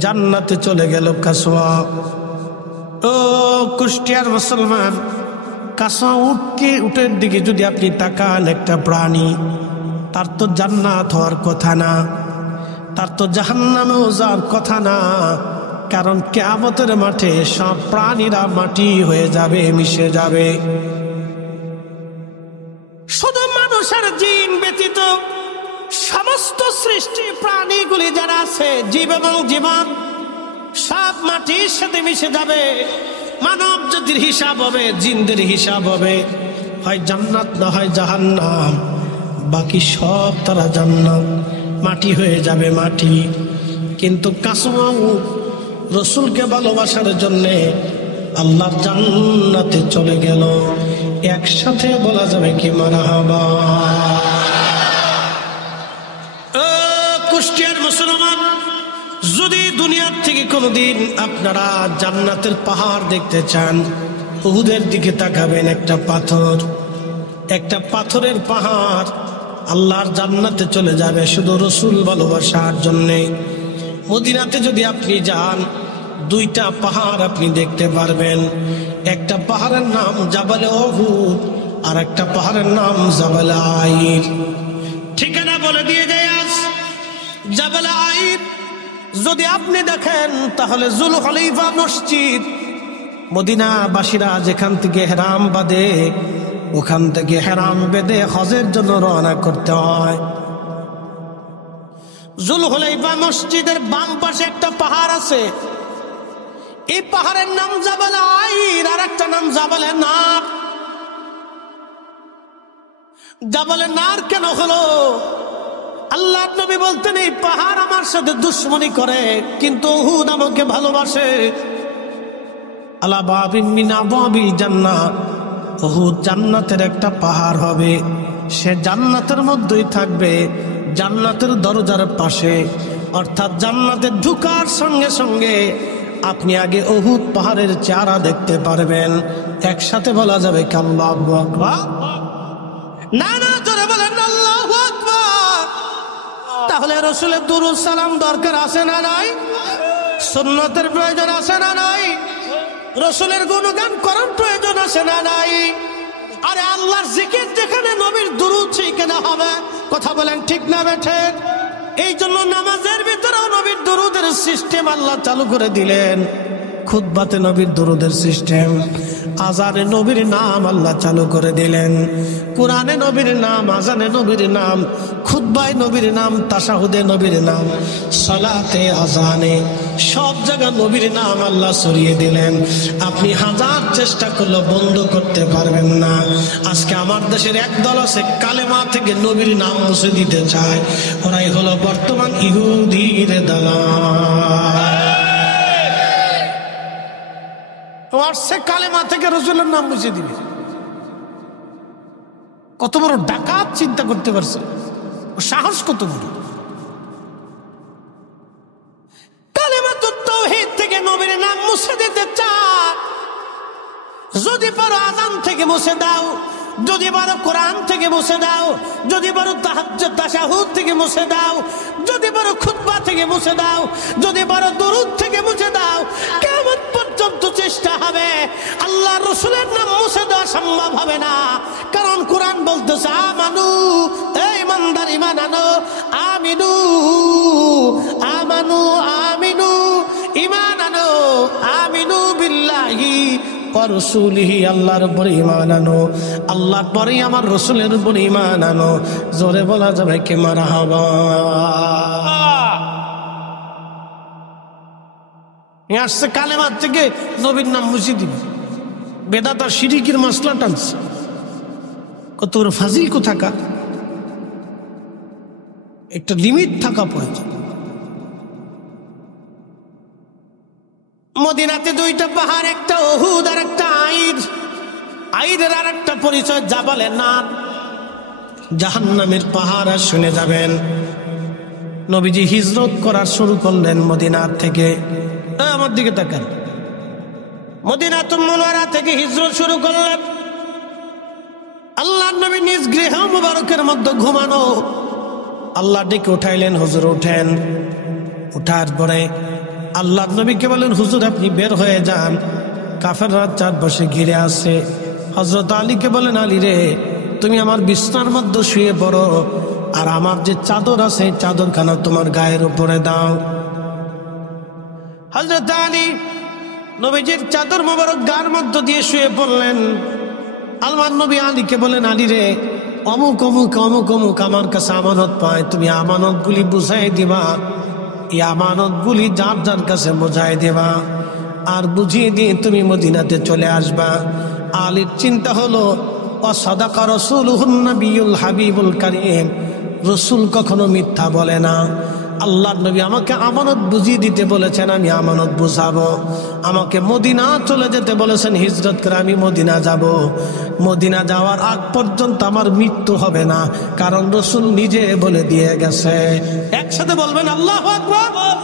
জান্নাতে চলে গেল কাসওয়া। ও কুষ্টিয়ার মুসলমান, কাসওয়া উটের দিকে যদি আপনি তাকান, একটা প্রাণী, তার তো জান্নাত হওয়ার কথা না, তার তো জাহান্নামেও যাওয়ার কথা না। কারণ কিয়ামতের মাঠে সব প্রাণীরা মাটি হয়ে যাবে, মিশে যাবে। শুধু মানুষের জিন ব্যতীত সমস্ত সৃষ্টি প্রাণীগুলি যারা আছে, জীব এবং জীবন, সব মাটির সাথে মিশে যাবে। মানব জাতির হিসাব হবে, জিনদের হিসাব হবে, হয় জান্নাত না হয় জাহান্নাম। বাকি সব তারা জান্নাত, মাটি হয়ে যাবে মাটি। কিন্তু কাসওয়া রসুলকে ভালোবাসার জন্যে আল্লাহর জান্নাতে চলে গেল। একসাথে বলা যাবে কি মারহাবা। কুষ্টিয়ার মুসলমান, যদি দুনিয়ার থেকে কোনোদিন আপনারা জান্নাতের পাহাড় দেখতে চান, উহুদের দিকে তাকাবেন। একটা পাথরের পাহাড় আল্লাহর জান্নাতে চলে যাবে শুধু রসুল ভালোবাসার জন্যে। মদিনাতে যদি আপনি যান, দুইটা পাহাড় আপনি দেখতে পারবেন। একটা পাহাড়ের নাম জাবালে উহুদ, আর একটা পাহাড়ের নাম জাবালে আইর। ঠিকানা বলে দিয়ে যায় আজ। জাবালে আইর যদি আপনি দেখেন, তাহলে জুলহুলাইফা মসজিদ, মদিনাবাসীরা যেখান থেকে হেরাম বাঁধে, ওখান থেকে হেরাম বেঁধে হজের জন্য রওনা করতে হয়। জুলহুলাইফা মসজিদের বাম পাশে একটা পাহাড় আছে। এই পাহাড়ের নাম জাবালে আইর, আর একটা নাম জাবালে নার। জাবালে নার কেন হলো? আল্লাহর নবী বলতেন, এই পাহাড় আমার সাথে দুশ্মনী করে, কিন্তু উহুদ আমাকে ভালোবাসে। আলা বাবিন মিন আবওয়াবিল জান্নাহ, উহুদ জান্নাতের একটা পাহাড় হবে। সে জান্নাতের মধ্যেই থাকবে, জান্নাতের দরজার পাশে। অর্থাৎ জান্নাতে ঢুকার সঙ্গে সঙ্গে আপনি আগে উহুদ পাহাড়ের চেহারা দেখতে পারবেন। একসাথে বলা যাবে কি আল্লাহু আকবার? না না, জোরে বলেন আল্লাহু আকবার। তাহলে রাসূলের দুরূদ সালাম দরকার আছে না নাই? সুন্নতের প্রয়োজন আছে না নাই? রাসূলের গুণগান করার প্রয়োজন আছে না নাই? আরে আল্লাহর জিকির যেখানে, নবীর দুরূদ সেখানে হবে। কথা বলেন ঠিক না বেঠে? এই জন্য নামাজের ভিতরেও নবীর দুরূদের সিস্টেম আল্লাহ চালু করে দিলেন। খুতবাতে নবীর দুরূদের সিস্টেম, আজানে নবীর নাম আল্লাহ চালু করে দিলেন। কোরআনে নবীর নাম, আজানে নবীর নাম, খুতবায় নবীর নাম, তাশাহুদে নবীর নাম, সালাতে, আজানে, সব জায়গা নবীর নাম আল্লাহ ছড়িয়ে দিলেন। আপনি হাজার চেষ্টা করলে বন্ধ করতে পারবেন না। আজকে আমার দেশের একদল আছে, কালেমা থেকে নবীর নাম মুছে দিতে চায়। ওরাই হলো বর্তমান ইহুদির দালাল। ওর সে কালেমা থেকে রসুলের নাম মুছে দিবে। কত বড় ডাকাত চিন্তা করতে পারছে, ও সাহস কত বড়। কালেমাতুত তাওহীদ থেকে নবীর নাম মুছে দিতে চায়, যদি পারো আযান থেকে মুছে দাও, যদি পারো কোরআন থেকে মুছে দাও, যদি পারো তাহাজ্জুদ তাশাহুদ থেকে মুছে দাও, যদি পারো খুতবা থেকে মুছে দাও, যদি পারো দুরূদ থেকে মুছে দাও। কিয়ামত পর্যন্ত চেষ্টা হবে, আল্লাহ রাসূলের নাম মুছে দেওয়া সম্ভব হবে না। কারণ কোরআন বলতেছে আমানু, এই ইমানদার ঈমান আনো, আমিনু আমানু আমিনু ঈমান আনো, আমিনু বিল্লাহি ওয়া রাসূলিহি, আল্লাহর উপর ঈমান আনো, আল্লাহর পরে আমার রাসূলের উপর ঈমান আনো। জোরে বলা যাবে কি মারহাবা। আসছে কালেমার থেকে নবীর নাম মুছে দিবে, বেদাত আর শিরকির মাসলা টানছে। কত বড় ফাজিল কোথাকার, একটা লিমিট থাকা প্রয়োজন। মদিনাতে দুইটা পাহাড়, একটা উহুদ আর একটা আইর। আইরের আর একটা পরিচয় জাবালে নার, জাহান্নামের পাহাড়। আর শুনে যাবেন, নবীজি হিজরত করা শুরু করলেন মদিনার থেকে। আমার দিকে তাকান, মদিনাতুল মুনাওয়ারা থেকে হিজরত শুরু করলেন। আল্লাহর নবী নিজ গৃহ মুবারকের মধ্যে ঘুমানো, আল্লাহ ডেকে উঠাইলেন, হুজুর উঠেন। উঠার পরে আল্লাহর নবীকে বলেন, হুজুর আপনি বের হয়ে যান, কাফেররা চারপাশে ঘিরে আছে। হযরত আলীকে বলেন, আলী রে তুমি আমার বিছনার মধ্যে শুয়ে পড়ো, আর আমার যে চাদর আছে চাদরখানা তোমার গায়ের উপরে দাও। হযরত আলী নবীজির চাদর মোবারক গায়ের মধ্যে দিয়ে শুয়ে পড়লেন। আল্লাহর নবী আলীকে বলেন, আলী রে অমুক অমুক অমুক অমুক আমার কাছে আমানত পায়, তুমি আমানতগুলি বুঝাই দিবা। এই আমানতগুলি যার যার কাছে বোঝাই দেবা, আর বুঝিয়ে দিয়ে তুমি মদিনাতে চলে আসবা। আলীর চিন্তা হলো, অসাদাকা রাসূলুহুন নবিয়ুল হাবিবুল কারীম, রসুল কখনো মিথ্যা বলে না। আল্লাহর নবী আমাকে আমানত বুঝিয়ে দিতে বলেছেন, আমি আমানত বুঝাবো। আমাকে মদিনা চলে যেতে বলেছেন, হিজরত করে আমি মদিনা যাব। মদিনা যাওয়ার আগ পর্যন্ত আমার মৃত্যু হবে না, কারণ রসুল নিজে বলে দিয়ে গেছে। একসাথে বলবেন আল্লাহু আকবার।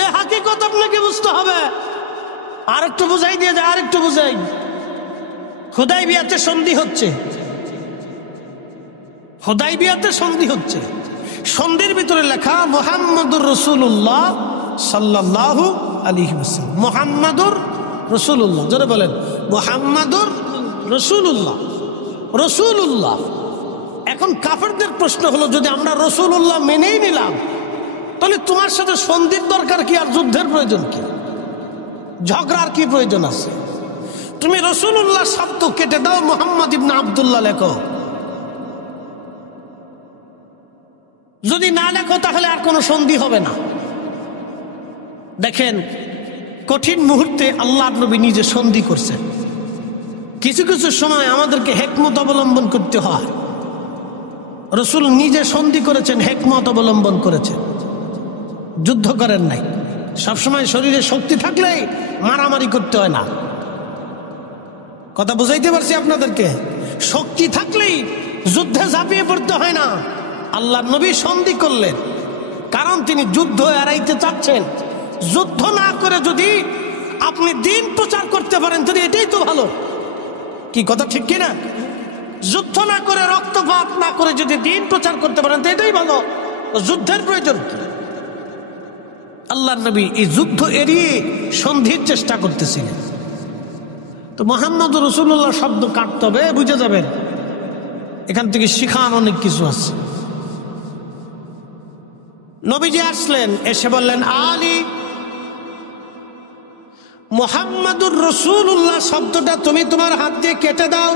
এই হাকিকত আপনাকে বুঝতে হবে। আরেকটু বুঝাই দিয়ে যায়, আরেকটু বুঝাই। হুদাইবিয়াতে সন্ধি হচ্ছে, হুদাইবিয়াতে সন্ধি হচ্ছে। সন্ধির ভিতরে লেখা মুহাম্মাদুর রাসূলুল্লাহ সাল্লাল্লাহু আলাইহি ওয়াসাল্লাম। মুহাম্মাদুর রাসূলুল্লাহ, জোরে বলেন মুহাম্মাদুর রাসূলুল্লাহ। রাসূলুল্লাহ। এখন কাফেরদের প্রশ্ন হলো, যদি আমরা রাসূলুল্লাহ মেনেই নিলাম, তাহলে তোমার সাথে সন্ধির দরকার কি, আর যুদ্ধের প্রয়োজন কি, ঝগড়ার কি প্রয়োজন আছে? তুমি রাসূলুল্লাহ শব্দ কেটে দাও, মুহাম্মদ ইবনে আব্দুল্লাহ লেখো। যদি না লেখো তাহলে আর কোনো সন্ধি হবে না। দেখেন, কঠিন মুহূর্তে আল্লাহর নবী নিজে সন্ধি করছেন। কিছু কিছু সময় আমাদেরকে হিকমত অবলম্বন করতে হয়। রাসূল নিজে সন্ধি করেছেন, হিকমত অবলম্বন করেছেন, যুদ্ধ করেন নাই। সবসময় শরীরে শক্তি থাকলেই মারামারি করতে হয় না। কথা বুঝাইতে পারছি আপনাদেরকে? শক্তি থাকলেই যুদ্ধে ঝাঁপিয়ে পড়তে হয় না। আল্লাহর নবী সন্ধি করলেন, কারণ তিনি যুদ্ধ এড়াইতে চাচ্ছেন। যুদ্ধ না করে যদি আপনি দিন প্রচার করতে পারেন, তাহলে এটাই তো ভালো। কি কথা ঠিক কিনা? যুদ্ধ না করে, রক্তপাত না করে যদি দিন প্রচার করতে পারেন, তো এটাই ভালো। যুদ্ধের প্রয়োজন কি? আল্লাহর নবী এই যুদ্ধ এড়িয়ে সন্ধির চেষ্টা করতেছিলেন। তো মুহাম্মদুর রাসূলুল্লাহ শব্দ কাটতে হবে, বুঝে যাবেন। এখান থেকে শিখান অনেক কিছু আছে। নবীজি আসলেন, এসে বললেন, আলী মুহাম্মাদুর রাসূলুল্লাহ শব্দটা তুমি তোমার হাত দিয়ে কেটে দাও।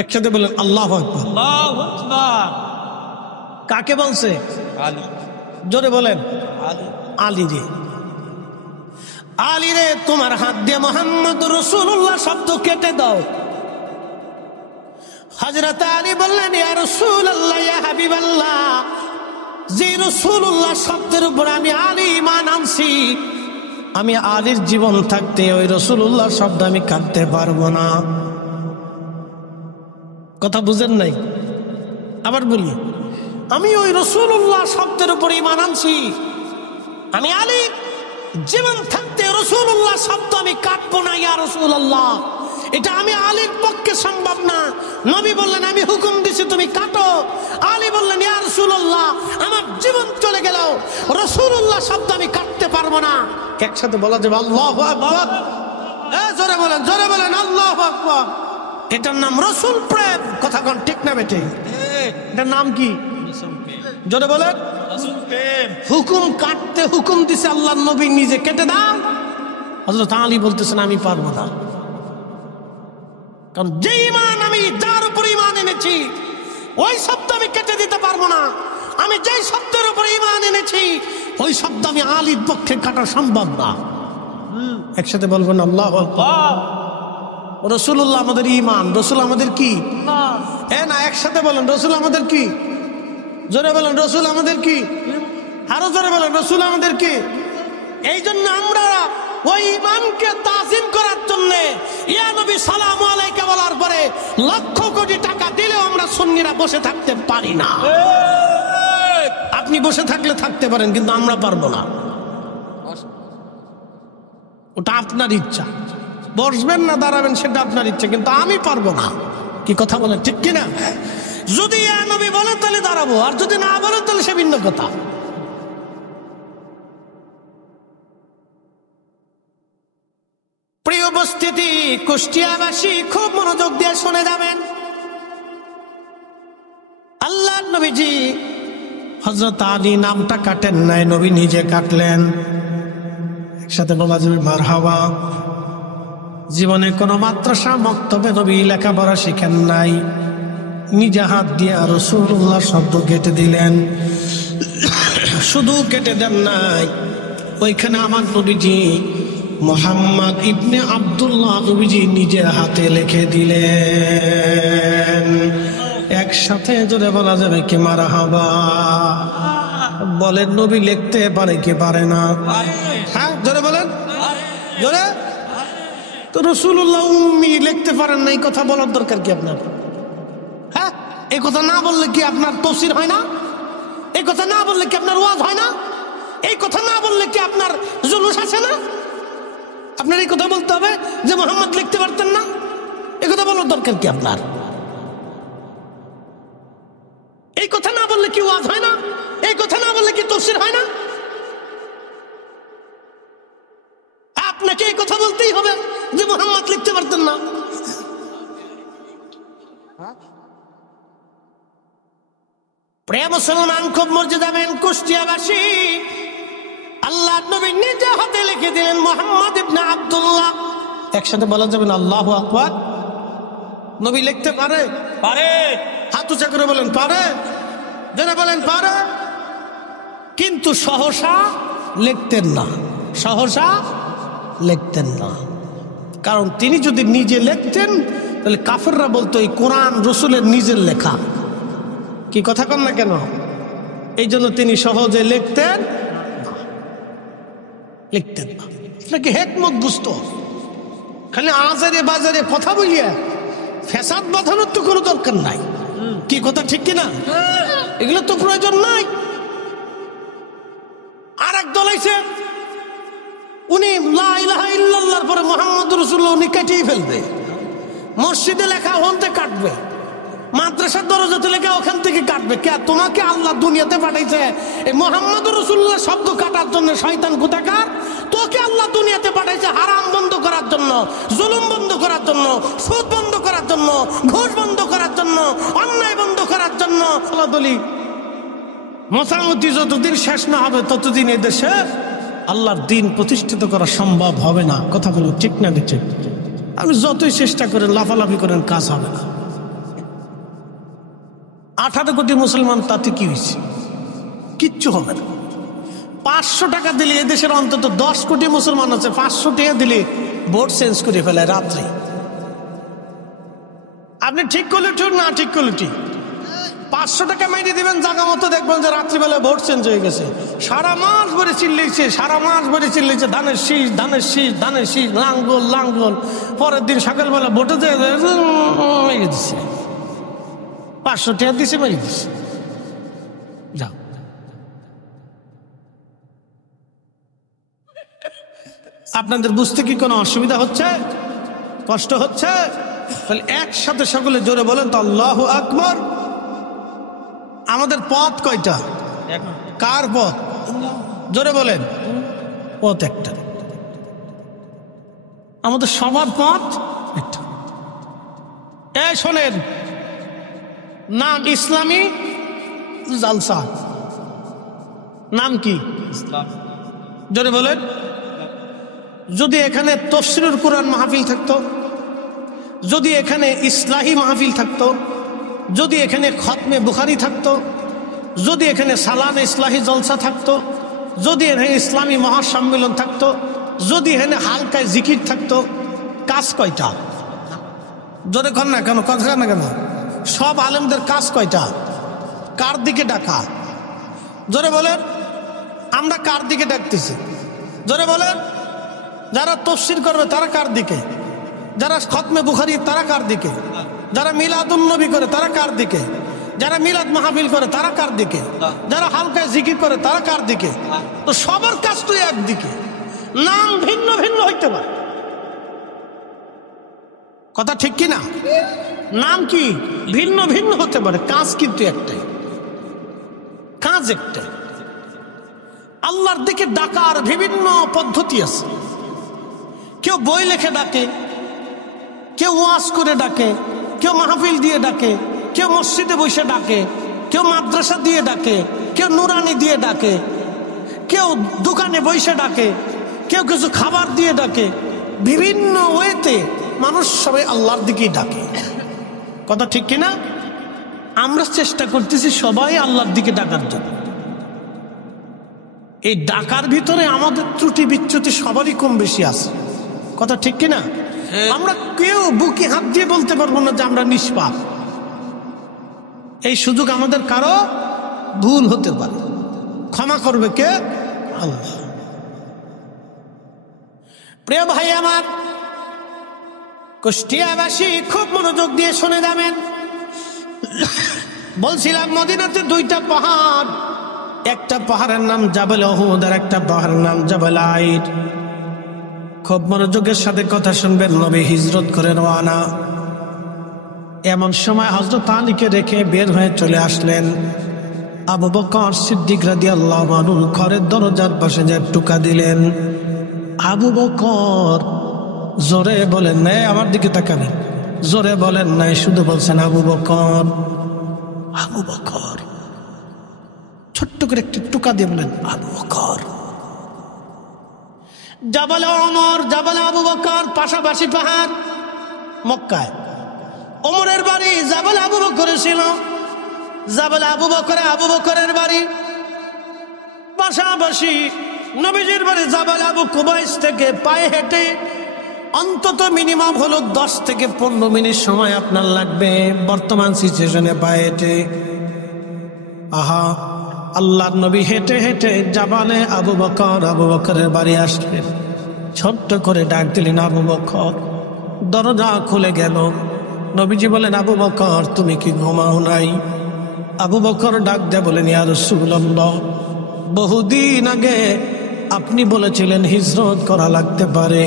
একসাথে বলেন আল্লাহু আকবার। আল্লাহু আকবার। কাকে বলছে? আলী। জোরে বলেন আলী। আলী রে, আলী রে তোমার হাত দিয়ে মুহাম্মাদুর রাসূলুল্লাহ শব্দ কেটে দাও। হযরত আলী বললেন, ইয়া রাসূলুল্লাহ, ইয়া হাবিবাল্লাহ, যে রাসূলুল্লাহ শব্দের উপর আমি আলী ঈমান আনছি, আমি আলীর জীবন থাকতে ওই রাসূলুল্লাহ শব্দ আমি কাটতে পারবো না। কথা বুঝেন নাই? আবার বলি, আমি ওই রাসূলুল্লাহ শব্দের উপর ঈমান আনছি। আমি আলী জীবন থাকতে রাসূলুল্লাহ শব্দ আমি কাটবো না। ইয়া রাসূলুল্লাহ, এটা আমি আলীর পক্ষে সম্ভব না। নবী বললেন আমি হুকুম দিছি তুমি কাটো। আলী বললেন ইয়া রাসূলুল্লাহ, আমার জীবন চলে গেল রাসূলুল্লাহ শব্দ আমি কাটতে পারবো না। একসাথে বলা যাবে আল্লাহু আকবার। জোরে বলেন, জোরে বলেন আল্লাহু আকবার। এটার নাম রাসূল প্রেম। কথা কোন ঠিক না বেটে? এটার নাম কি? জোরে বলেন রাসূল প্রেম। হুকুম কাটতে হুকুম দিছে আল্লাহর নবী নিজে, কেটে দাও। হযরত আলী বলতেছেন আমি পারবো না, কারণ যে ঈমান আমি যার উপর ঈমান এনেছি ওই শব্দ আমি কেটে দিতে পারবো না। আমি যেই শব্দের উপর ঈমান এনেছি ওই শব্দ আমি আলীর পক্ষে কাটা সম্ভব না। একসাথে বলবেন আল্লাহু আকবার। রাসূলুল্লাহ আমাদের ঈমান, রাসূল আমাদের কি? না, একসাথে বলেন রাসূল আমাদের কি? জোরে বলেন রাসূল আমাদের কি? আরো জোরে বলেন রাসূল আমাদের কি? এই জন্য আমরা ওই ঈমানকে তাজিম করার জন্য ইয়া নবী সালামু আলাইকা বলার পরে লক্ষ কোটি টাকা দিলেও আমরা সুন্নিরা বসে থাকতে পারি না। আপনি বসে থাকলে থাকতে পারেন, কিন্তু আমরা পারবো না। ওটা আপনার ইচ্ছা, বসবেন না দাঁড়াবেন সেটা আপনার ইচ্ছা, কিন্তু আমি পারবো না। কি কথা বলেন, ঠিক কিনা? যদি ইয়া নবী বলেন তাহলে দাঁড়াবো, আর যদি না বলেন তাহলে সে ভিন্ন কথা। প্রিয় উপস্থিতি, কুষ্টিয়াবাসী খুব মনোযোগ দিয়ে শুনে যাবেন। আল্লাহর নবীজি হযরত আলী নামটা কাটেন নাই, নবী নিজে কাটলেন। একসাথে বলা যাবে মারহাবা। জীবনে কোনো মাদ্রাসা মক্তবে নবী লেখাপড়া শিখেন নাই, নিজে হাত দিয়ে রাসূলুল্লাহ শব্দ কেটে দিলেন। শুধু কেটে দেন নাই, ওইখানে আমার নবীজি মুহাম্মদ ইবনে আব্দুল্লাহ নবীজি নিজের হাতে লিখে দিলেন। একসাথে জোরে বলা যাবে কি মারহাবা। বলেন নবী লিখতে পারে কি পারে না? হ্যাঁ জোরে বলেন, জোরে। তো রাসূলুল্লাহ উম্মি লিখতে পারেন না, এই কথা বলার দরকার কি আপনার? হ্যাঁ, এই কথা না বললে কি আপনার তাফসীর হয় না? এই কথা না বললে কি আপনার ওয়াজ হয় না? এই কথা না বললে কি আপনার জুলুস আছে না? আপনার এই কথা বলতে হবে যে মুহাম্মদ লিখতে পারতেন না। এই কথা বলার দরকার কি আপনার? এই কথা না বললে কি ওয়াজ হয় না? এই কথা না বললে কি তাফসীর হয় না? আপনাকে এই কথা বলতেই হবে যে মুহাম্মদ লিখতে পারতেন না। প্রিয় মুসলমান, খুব মর্যাদাবান কুষ্টিয়াবাসী, আল্লাহর নবী নিজে হাতে লিখে দিলেন মুহাম্মদ ইবনে আব্দুল্লাহ। একসাথে বলা যাবে না আল্লাহু আকবার। নবী লিখতে পারে? পারে। হাত উঁচা করে বলেন পারে, যারা বলেন পারে। কিন্তু সহসা লিখতেন না, সহসা লিখতেন না। কারণ তিনি যদি নিজে লিখতেন তাহলে কাফেররা বলতো এই কোরআন রাসূলের নিজের লেখা। কি কথা কন না কেন? এই জন্য তিনি সহজে লিখতেন না। আপনাকে হেকমত বুঝতো। খালি আজারে বাজারে কথা বলিয়া ফ্যাসাদ বাঁধানোর তো কোনো দরকার নাই। কি কথা ঠিক কিনা? এগুলো তো প্রয়োজন নাই। আর এক দল আইছে, উনি লা ইলাহা ইল্লাল্লাহর পরে মুহাম্মদুর রাসূলুল্লাহ উনি কাটিয়ে ফেলবে। মসজিদে লেখা ওখান থেকে কাটবে, মাদ্রাসার দরজাতে লেখা ওখান থেকে কাটবে। কে তোমাকে আল্লাহ দুনিয়াতে পাঠাইছে এই মুহাম্মদুর রাসূলুল্লাহ শব্দ কাটার জন্য? শয়তান কোথাকার! তোকে আল্লাহ দুনিয়াতে পাঠাইছে হারাম বন্ধ করার জন্য, জুলুম বন্ধ করার জন্য, সুদ বন্ধ করার জন্য, ঘুষ বন্ধ করার জন্য, অন্যায় বন্ধ করার জন্য। আল্লাহলি মোসামতি যতদিন শেষ না হবে ততদিন এই দেশে আল্লাহর দিন প্রতিষ্ঠিত করা সম্ভব হবে না। কথা বলুন ঠিক না ঠিক? আপনি যতই চেষ্টা করেন, লাফালাফি করেন, কাজ হবে না। 18 কোটি মুসলমান, তাতে কি হয়েছে? কিচ্ছু হবে না। 500 টাকা দিলে এদেশের অন্তত 10 কোটি মুসলমান আছে, 500 টাকা দিলে ভোট চেঞ্জ করে ফেলে রাত্রে। আপনি ঠিক করলে ঠিক, না ঠিক করলে ঠিক। 500 টাকা মাইনে দিবেন, জায়গা মতো দেখবেন যে রাত্রিবেলায় ভোট চেঞ্জ হয়ে গেছে। সারা মাস ভরে চিল্লেছে, সারা মাস ভরে চিল্লেছে, ধানের শীষ, ধানের শীষ, ধানের শীষ, লাঙ্গল লাঙ্গল। পরের দিন সকালবেলা ভোটে মেরে দিচ্ছে, 500 টাকা দিছে, মেরে দিচ্ছে। যাও, আপনাদের বুঝতে কি কোনো অসুবিধা হচ্ছে, কষ্ট হচ্ছে? তাহলে একসাথে সকলে জোরে বলেন তো আল্লাহু আকবার। আমাদের পথ কয়টা? কার পথ? জোরে বলেন। পথ একটা, আমাদের সবার পথ একটা। এই শোনেন, নাম ইসলামী জালসা, নাম কি? জোরে বলেন। যদি এখানে তাফসীরুল কুরআন মাহফিল থাকতো, যদি এখানে ইসলাহি মাহফিল থাকতো, যদি এখানে খতমে বুখারী থাকতো, যদি এখানে সালানা ইসলাহি জলসা থাকতো, যদি এখানে ইসলামী মহাসম্মেলন থাকতো, যদি এখানে হালকায় জিকির থাকতো, কাজ কয়টা? জোরে কর না কেন, কথা না কেন? সব আলেমদের কাজ কয়টা? কার দিকে ডাকা? জোরে বলেন। আমরা কার দিকে ডাকতেছি? জোরে বলেন। যারা তাফসীর করবে তারা কার দিকে? যারা খতমে বুখারী তারা কার দিকে? যারা মিলাদুন নবী করে তারা কার দিকে? যারা মিলাদ মাহফিল করে তারা কার দিকে? যারা হালকায় জিকির করে তারা কার দিকে? তো সবার কাজ তো একদিকে, নাম ভিন্ন ভিন্ন হইতে পারে, কথা ঠিক কি না? নাম কি ভিন্ন ভিন্ন হতে পারে, কাজ কিন্তু একটাই, কাজ একটাই। আল্লাহর দিকে ডাকার বিভিন্ন পদ্ধতি আছে। কেউ বই লেখে ডাকে, কেউ ওয়াজ করে ডাকে, কেউ মাহফিল দিয়ে ডাকে, কেউ মসজিদে বসে ডাকে, কেউ মাদ্রাসা দিয়ে ডাকে, কেউ নুরানি দিয়ে ডাকে, কেউ দোকানে বসে ডাকে, কেউ কিছু খাবার দিয়ে ডাকে। বিভিন্ন ওয়েতে মানুষ সবাই আল্লাহর দিকেই ডাকে, কথা ঠিক কিনা? আমরা চেষ্টা করতেছি সবাই আল্লাহর দিকে ডাকার জন্য। এই ডাকার ভিতরে আমাদের ত্রুটি বিচ্যুতি সবারই কম বেশি আছে, কথা ঠিক কিনা? আমরা কেউ বুকে হাত দিয়ে বলতে পারবো না যে আমরা নিষ্পাপ। এই সুযোগ আমাদের কারো ভুল হতে পারে, ক্ষমা করবে কে? আল্লাহ। প্রিয় ভাই আমার, কুষ্টিয়াবাসী খুব মনোযোগ দিয়ে শুনে যাবেন। বলছিলাম মদিনাতে 2টা পাহাড়, একটা পাহাড়ের নাম জাবাল উহুদ আর একটা পাহাড়ের নাম জাবাল আইর। খুব মনোযোগের সাথে কথা শুনবেন। নবী হিজরত করে রওনা। এমন সময় হযরত আলীকে রেখে বের হয়ে চলে আসলেন আবু বকর সিদ্দিক রাদিয়াল্লাহু আনহু। ঘরের দরজার পাশে যে টুকা দিলেন, আবু বকর জোরে বলেন নাই, আমার দিকে তাকাবেন, জোরে বলেন নাই, শুধু বলছেন আবু বকর। আবু বকর ছোট্ট করে একটি টুকা দিয়ে বলেন আবু বকর। জাবাল ওমর, জাবাল আবু বকর পাশাপাশি পাহাড় মক্কায়। ওমরের বাড়ি জাবাল আবু বকরে ছিল, জাবাল আবু বকরে আবু বকরের বাড়ি পাশাপাশি। নবীজির বাড়ি জাবাল আবু কুবাইস থেকে পায়ে হেঁটে অন্তত মিনিমাম হলো 10 থেকে 15 মিনিট সময় আপনার লাগবে বর্তমান সিচুয়েশনে পায়ে হেঁটে। আহা, আল্লাহর নবী হেঁটে হেঁটে জাবালে আবু বকরের বাড়ি আসলেন। ছোট্ট করে ডাক দিলেন আবু বকর। দরজা খুলে গেল। নবীজি বলেন আবু বকর তুমি কি ঘুমাও নাই? আবু বকর ডাক দিয়ে বলেন ইয়া রাসূলুল্লাহ, বহুদিন আগে আপনি বলেছিলেন হিজরত করা লাগতে পারে,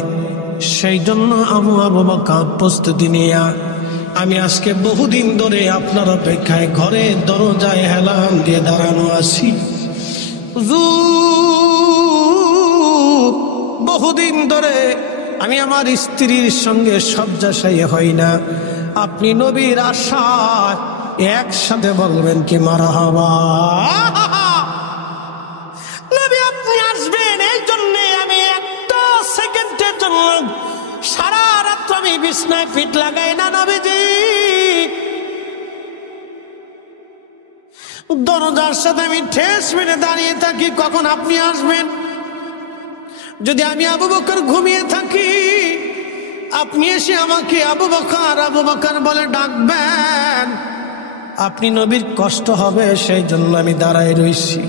সেই জন্য আবু বকর প্রস্তুতি নিয়ে আমি আজকে বহুদিন ধরে আপনার অপেক্ষায় ঘরে দরজায় হেলান দিয়ে দাঁড়ানো আছি। বহুদিন ধরে আমি আমার স্ত্রীর সঙ্গে শয্যাশায়ী হই না। আপনি নবীর আশায় একসাথে বলবেন কি মারহাবা। নবী আপনি আসবেন এই জন্য আমি একটা সেকেন্ডের জন্য সারা রাত আমি বিছনায় পিঠ লাগাই না নবীজি। দরজার সাথে আমি ঠেস মেরে দাঁড়িয়ে থাকি কখন আপনি আসবেন। যদি আমি আবু বকর ঘুমিয়ে থাকি, আপনি এসে আমাকে আবু বকর বলে ডাকবেন। আপনি নবীর কষ্ট হবে সেই জন্য আমি দাঁড়ায় রইছি।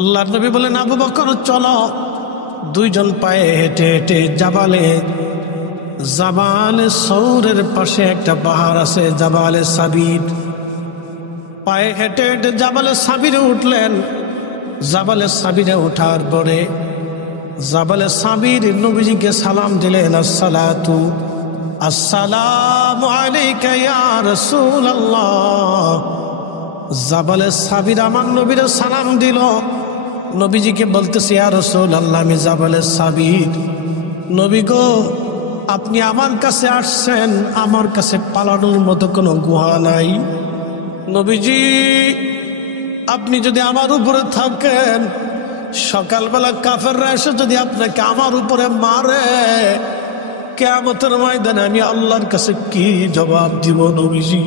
আল্লাহর নবী বলেন, আবু বকর চলো। দুইজন পায়ে হেঁটে হেঁটে জাবালে সৌরের পাশে একটা পাহাড় আছে, জাবালে সাবির। পায়ে হেঁটে হেঁটে জাবালে সাবিরে উঠলেন। জাবালে সাবিরে ওঠার পরে জাবালে সাবির নবীজিকে সালাম দিলেন, আসসালাতু আসসালামু আলাইকা ইয়া রাসূলুল্লাহ। জাবালে সাবির আমার নবীরে সালাম দিল। নবীজিকে বলতেছে, ইয়া রাসূলুল্লাহ, আমি জাবালে সাবির। নবী গো, আপনি আমার কাছে আসছেন, আমার কাছে পালানোর মতো কোনো গুহা নাই। নবীজি, আপনি যদি আমার উপরে থাকেন, সকালবেলা কাফেররা এসে যদি আপনাকে আমার উপরে মারে, কিয়ামতের ময়দানে আমি আল্লাহর কাছে কি জবাব দিব? নবীজি,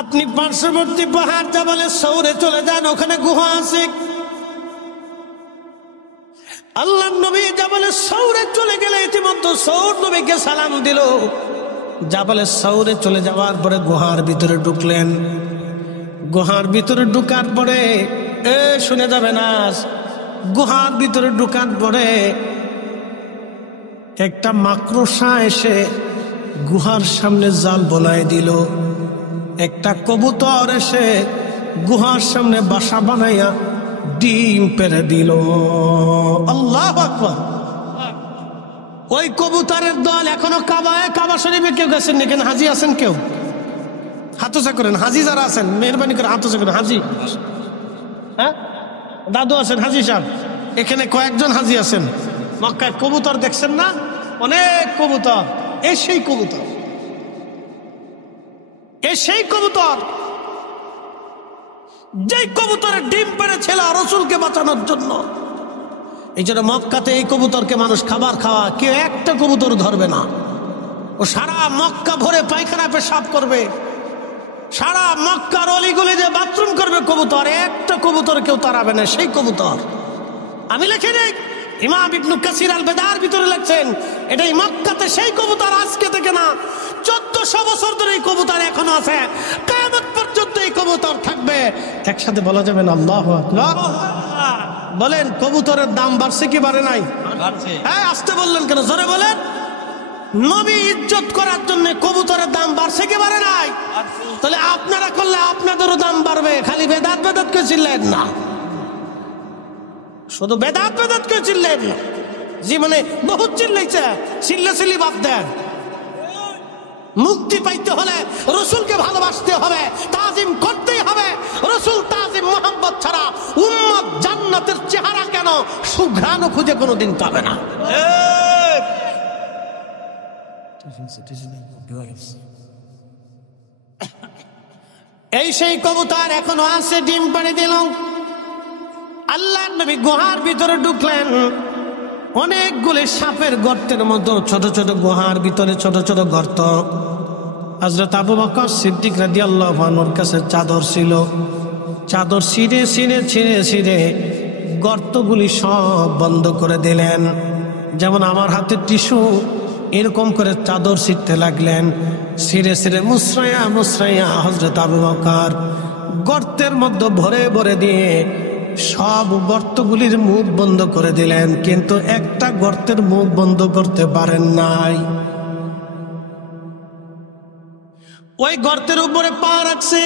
আপনি পার্শ্ববর্তী পাহাড় জাবালে সৌরে চলে যান, ওখানে গুহা আছে। আল্লাহর নবী জাবালে সৌরে চলে গেলে ইতিমধ্যে সৌর নবীকে সালাম দিল। জাবালে সৌরে চলে যাওয়ার পরে গুহার ভিতরে ঢুকলেন। গুহার ভিতরে ঢুকার পরে শুনে যাবে না, গুহার ভিতরে ঢুকার পরে একটা মাকড়সা এসে গুহার সামনে জাল বনায় দিল। একটা কবুতর এসে গুহার সামনে বাসা বানাইয়া ডিম পেড়ে দিল। আল্লাহু আকবার। ওই কবুতরের দল এখনো কাবা শরীফে কেউ গেছেন? এখানে হাজি আছেন? কেউ হাত উঁচা করেন। হাজি যারা আছেন মেহরবানি করে হাত উঁচা করেন। হাজি, হ্যাঁ দাদু আছেন হাজি সাহেব? এখানে কয়েকজন হাজি আছেন। মক্কায় কবুতর দেখছেন না? অনেক কবুতর। এই সেই কবুতর, এই সেই কবুতর যেই কবুতরের ডিম পেড়েছিল রসুলকে বাঁচানোর জন্য। এই জন্য মক্কাতে এই কবুতরকে মানুষ খাবার খাওয়া, কেউ একটা কবুতর ধরবে না। ও সারা মক্কা ভরে পায়খানা পেশাব করবে, সারা মক্কার অলিগলি যে বাথরুম করবে কবুতর, একটা কবুতর কেউ তাড়াবে না। সেই কবুতর আমি লিখে নেই, ইমাম ইবনে কাসির আল বেদার ভিতরে লিখছেন, এটাই মক্কাতে সেই কবুতর। আজকে থেকে না, 1400 বছর ধরে এই কবুতর এখনো আছে, কিয়ামত পর্যন্ত এই কবুতর থাকবে। একসাথে বলা যাবে না আল্লাহু আকবার? বলেন, কবুতরের দাম বাড়ছে কি বাড়ে নাই? হ্যাঁ, আসতে বললেন কেন? জোরে বলেন। নবী ইজ্জত করার জন্য কবুতরের দাম বাড়ছে কি বাড়ে নাই? তাহলে আপনারা করলে আপনাদেরও দাম বাড়বে। খালি বেদাত বেদাত কে চিল্লেন না, শুধু বেদাত বেদাত কে চিল্লেন না। জীবনে বহুত চিল্লাইছে, চিল্লি বাদ দেন। মুক্তি পাইতে হলে রসুলকে ভালোবাসতে হবে, তাজিম করতেই হবে। রসুল তাজিম মোহাম্মত ছাড়া উম্মত জান্নাতের চেহারা কেন সুঘ্রাণ খুঁজে কোনোদিন পাবে না। এই সেই কবুতর এখনো আছে, ডিম পাড়ে দিল। আল্লাহর নবী গুহার ভিতরে ঢুকলেন। অনেকগুলি সাপের গর্তের মতো ছোট ছোট গুহার ভিতরে ছোট ছোট গর্ত। হযরত আবু বকর সিদ্দিক রাদিয়াল্লাহু আনহুর কাছে চাদর ছিল। চাদর ছিঁড়ে ছিঁড়ে ছিঁড়ে ছিঁড়ে গর্তগুলি সব বন্ধ করে দিলেন। যেমন আমার হাতে টিস্যু, এরকম করে চাদর ছিঁড়তে লাগলেন। ছিঁড়ে ছিঁড়ে মুসরাইয়া মুসরাইয়া হযরত আবু বকর গর্তের মধ্যে ভরে ভরে দিয়ে সব গর্তগুলির মুখ বন্ধ করে দিলেন, কিন্তু একটা গর্তের মুখ বন্ধ করতে পারেন নাই। ওই গর্তের উপরে পা রাখছে।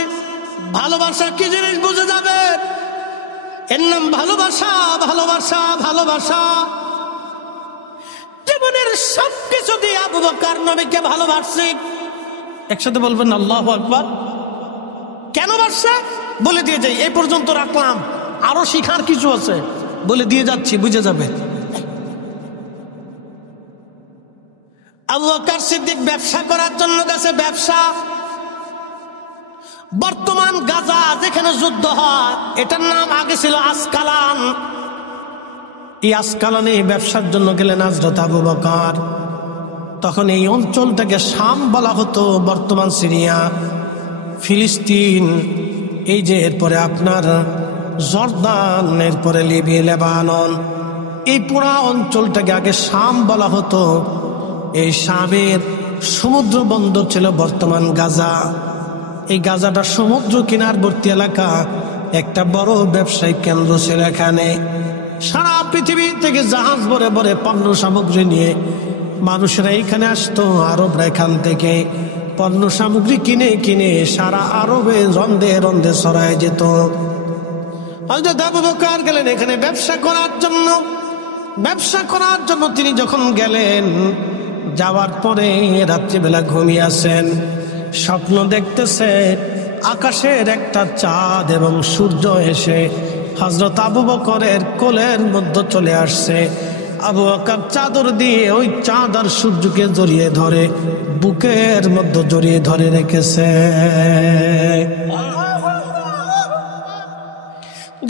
ভালোবাসা কি জিনিস বুঝে যাবে। এর নাম ভালোবাসা, ভালোবাসা, ভালোবাসা। জীবনের সবকিছু দিয়ে আবু বকর নবীকে ভালোবাসছে। একসাথে বলবেন আল্লাহু আকবার। কেন বাসছে বলে দিয়ে যাই, এই পর্যন্ত রাখলাম, আরো শিখার কিছু আছে, বলে দিয়ে যাচ্ছি, বুঝে যাবে। আবু বকর সিদ্দিক ব্যবসা করার জন্য গেছে। ব্যবসা, বর্তমান গাজা যেখানে যুদ্ধ হয়, এটার নাম আগে ছিল আসকালান। এই আসকালানে ব্যবসার জন্য গেলেন হযরত আবু বকর। তখন এই অঞ্চলটাকে শাম বলা হতো, বর্তমান সিরিয়া, ফিলিস্তিন, এই যে এরপরে আপনার জর্দান, এরপরে লিবিয়া, লেবানন, এই পুরা অঞ্চলটাকে আগে শাম বলা হতো। এই শামের সমুদ্র বন্দর ছিল বর্তমান গাজা। এই গাজাটা সমুদ্র কিনারবর্তী এলাকা, একটা বড় ব্যবসায়িক কেন্দ্র ছিল এখানে। সারা পৃথিবী থেকে জাহাজ ভরে ভরে পণ্য সামগ্রী নিয়ে মানুষেরা এখানে আসতো। আরবরা এখান থেকে পণ্য সামগ্রী কিনে কিনে সারা আরবে রন্ধে রন্ধে ছড়ায় যেত। হযরত আবু বকর গেলেন এখানে ব্যবসা করার জন্য। ব্যবসা করার জন্য তিনি যখন গেলেন, যাওয়ার পরে রাত্রিবেলা ঘুমিয়ে আসেন, স্বপ্ন দেখতেছে আকাশের একটা চাঁদ এবং সূর্য এসে হযরত আবু বকরের কোলের মধ্যে চলে আসছে। আবু বকর চাদর দিয়ে ওই চাঁদ আর সূর্যকে জড়িয়ে ধরে বুকের মধ্যে জড়িয়ে ধরে রেখেছে।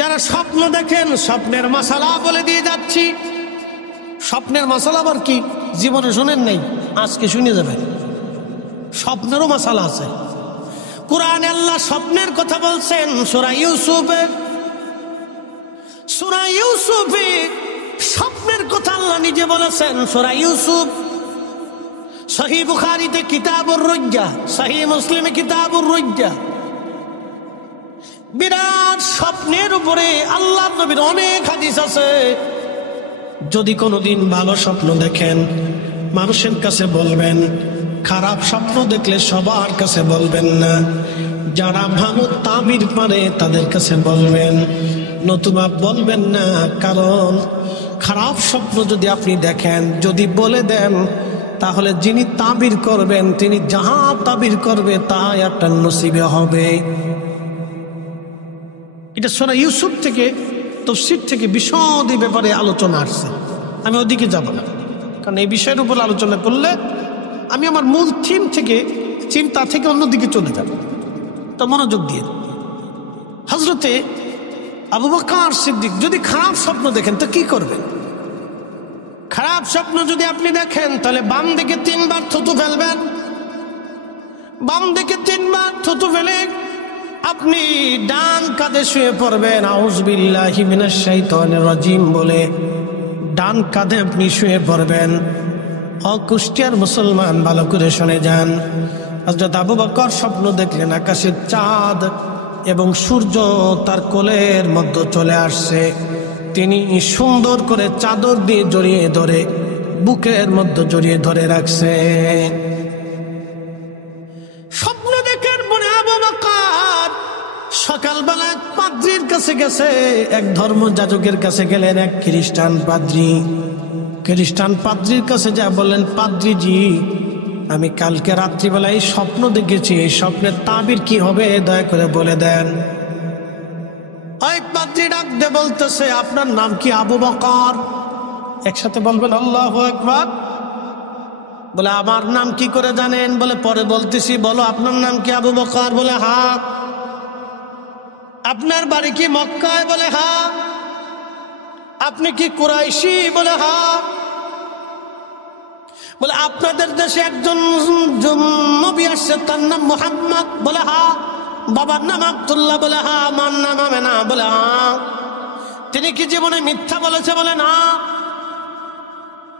যারা স্বপ্ন দেখেন, স্বপ্নের মাসালা বলে দিয়ে যাচ্ছি। স্বপ্নের মাসালা আবার কি জীবনে শুনেন নাই, আজকে শুনে যাবেন। স্বপ্নেরও মাসালা আছে। কোরআনে আল্লাহ স্বপ্নের কথা বলছেন সূরা ইউসুফে। সূরা ইউসুফে স্বপ্নের কথা আল্লাহ নিজে বলেছেন। সূরা ইউসুফ সহিহ বুখারীতে কিতাবুর রুজ্জা, সহিহ মুসলিমে কিতাবুর রুজ্জা। বিরাট স্বপ্নের উপরে আল্লাহর নবীর অনেক হাদিস আছে। যদি কোনোদিন ভালো স্বপ্ন দেখেন মানুষের কাছে বলবেন, খারাপ স্বপ্ন দেখলে সবার কাছে বলবেন না। যারা ভালো তাবির পারে তাদের কাছে বলবেন, নতুবা বলবেন না। কারণ খারাপ স্বপ্ন যদি আপনি দেখেন, যদি বলে দেন, তাহলে যিনি তাবির করবেন তিনি যাহা তাবির করবে তাই একটা নসিবে হবে। এটা সূরা ইউসুফ থেকে, তাফসীর থেকে বিশদ এই ব্যাপারে আলোচনা আসছে। আমি ওদিকে যাব না, কারণ এই বিষয়ের উপর আলোচনা করলে আমি আমার মূল থিম থেকে, চিন্তা থেকে অন্যদিকে চলে যাব। তো মনোযোগ দিয়ে, হযরতে আবু বকর সিদ্দিক যদি খারাপ স্বপ্ন দেখেন তো কি করবেন? খারাপ স্বপ্ন যদি আপনি দেখেন তাহলে বাম দিকে 3 বার থুতু ফেলবেন। বাম দিকে 3 বার থুতু ফেলে আপনি ডান কাঁধে শুয়ে পড়বেন, আউযু বিল্লাহি মিনাশ শাইতানির রাজিম বলে ডান কাঁধে আপনি শুয়ে পড়বেন। কুষ্টিয়ার মুসলমান ভালো করে শুনে যান। হযরত আবু বকর স্বপ্ন দেখলেন আকাশের চাঁদ এবং সূর্য তার কোলের মধ্যে চলে আসছে। তিনি সুন্দর করে চাদর দিয়ে জড়িয়ে ধরে বুকের মধ্যে জড়িয়ে ধরে রাখছে। স্বপ্ন দেখার পরে আবু বকর সকালবেলা পাদ্রীর কাছে গেছে, এক ধর্মযাজকের কাছে গেলেন, এক খ্রিস্টান পাদ্রী। খ্রিস্টান পাদ্রীর কাছে যা বললেন, পাদ্রীজি আমি কালকে রাত্রিবেলায় স্বপ্ন দেখেছি, এই স্বপ্নের তাবির কি হবে দয়া করে বলে দেন। ওই পাদ্রী ডাক দিয়ে বলতেছে, আপনার নাম কি? আবু বকর। একসাথে বলবেন আল্লাহু আকবার। বলে আমার নাম কি করে জানেন? বলে পরে বলতেছি। বলো আপনার নাম কি? আবু বকর। বলে হ্যাঁ। আপনার বাড়ি কি মক্কায়? বলে হ্যাঁ। আপনি কি কুরাইশি? বলে হ্যাঁ। বলে আপনাদের দেশে একজন নবী আসছে, তার নাম মুহাম্মদ? বলে হ্যাঁ। বাবার নাম আব্দুল্লাহ? বলে হ্যাঁ। আমার নাম আমেনা? বলে হ্যাঁ। তিনি কি জীবনে মিথ্যা বলেছে? বলে না।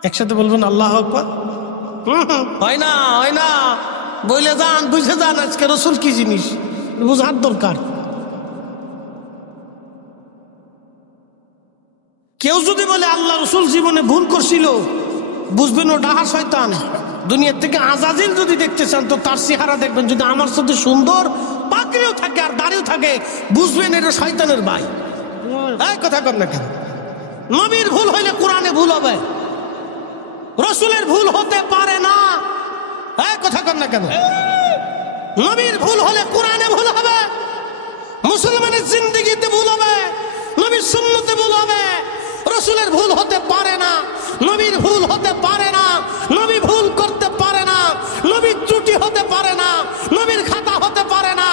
একসাথে বলবেন আল্লাহু আকবার। হয় না, হয় না, বলে যান, বুঝে যান আজকে রসুল কি জিনিস বুঝার দরকার। কেউ যদি বলে আল্লাহ রসুল জীবনে ভুল করছিল, বুঝবেন ও ডাহা শয়তান। দুনিয়ার থেকে আজাজিল যদি দেখতে চান তো তার চেহারা দেখবেন, যদি আমার সাথে সুন্দর পাগড়িও থাকে আর দাড়িও থাকে, বুঝবেন এটা শয়তানের ভাই। এই কথা কর না কেন? নবীর ভুল হইলে কোরআনে ভুল হবে, রসুলের ভুল হতে পারে না। এই কথা কর না কেন? নবীর ভুল হলে কোরআনে ভুল হবে, মুসলমানের জিন্দেগিতে ভুল হবে, নবীর সুন্নতে ভুল হবে। রসুলের ভুল হতে পারে না, নবীর ভুল হতে পারে না, নবী ভুল করতে পারে না, নবীর ত্রুটি হতে পারে না, নবীর খাতা হতে পারে না,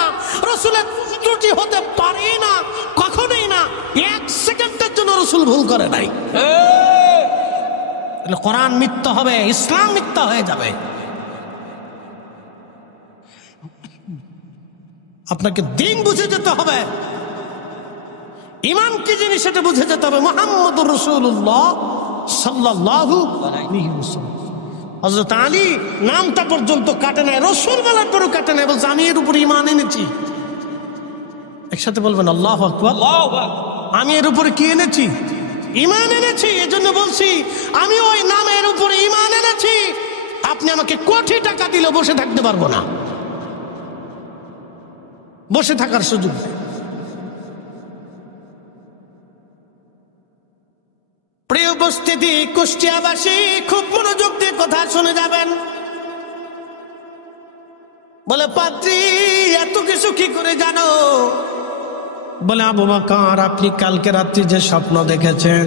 রসুলের ত্রুটি হতে পারে না, কখনোই না। 1 সেকেন্ডের জন্য রসুল ভুল করে নাই। কোরআন মিথ্যা হবে, ইসলাম মিথ্যা হয়ে যাবে। আপনাকে দিন বুঝে যেতে হবে, ইমান কি জিনিস সেটা বুঝে যেতে হবে। মুহাম্মদুর রাসূলুল্লাহ সাল্লাল্লাহু আলাইহি ওয়াসাল্লাম। হযরত আলী নামটা পর্যন্ত কাটে নাই, রাসূল বলার পরও কাটে নাই, বলছে আমি এর উপর ঈমান এনেছি। একসাথে বলবেন আল্লাহু আকবার। আমি এর উপরে কি এনেছি? ঈমান এনেছি। এজন্য বলছি আমি ওই নামের উপরে ঈমান এনেছি। আপনি আমাকে কোটি টাকা দিলে বসে থাকতে পারবো না, বসে থাকার সুযোগ নেই। প্রিয় উপস্থিতি, কুষ্টিয়াবাসী খুব মনোযোগ দিয়ে কথা শুনে যাবেন। বলে পাত্রী এত কিছু কি করে জানো? বলে আবু বকর আপনি কালকে রাত্রি যে স্বপ্ন দেখেছেন,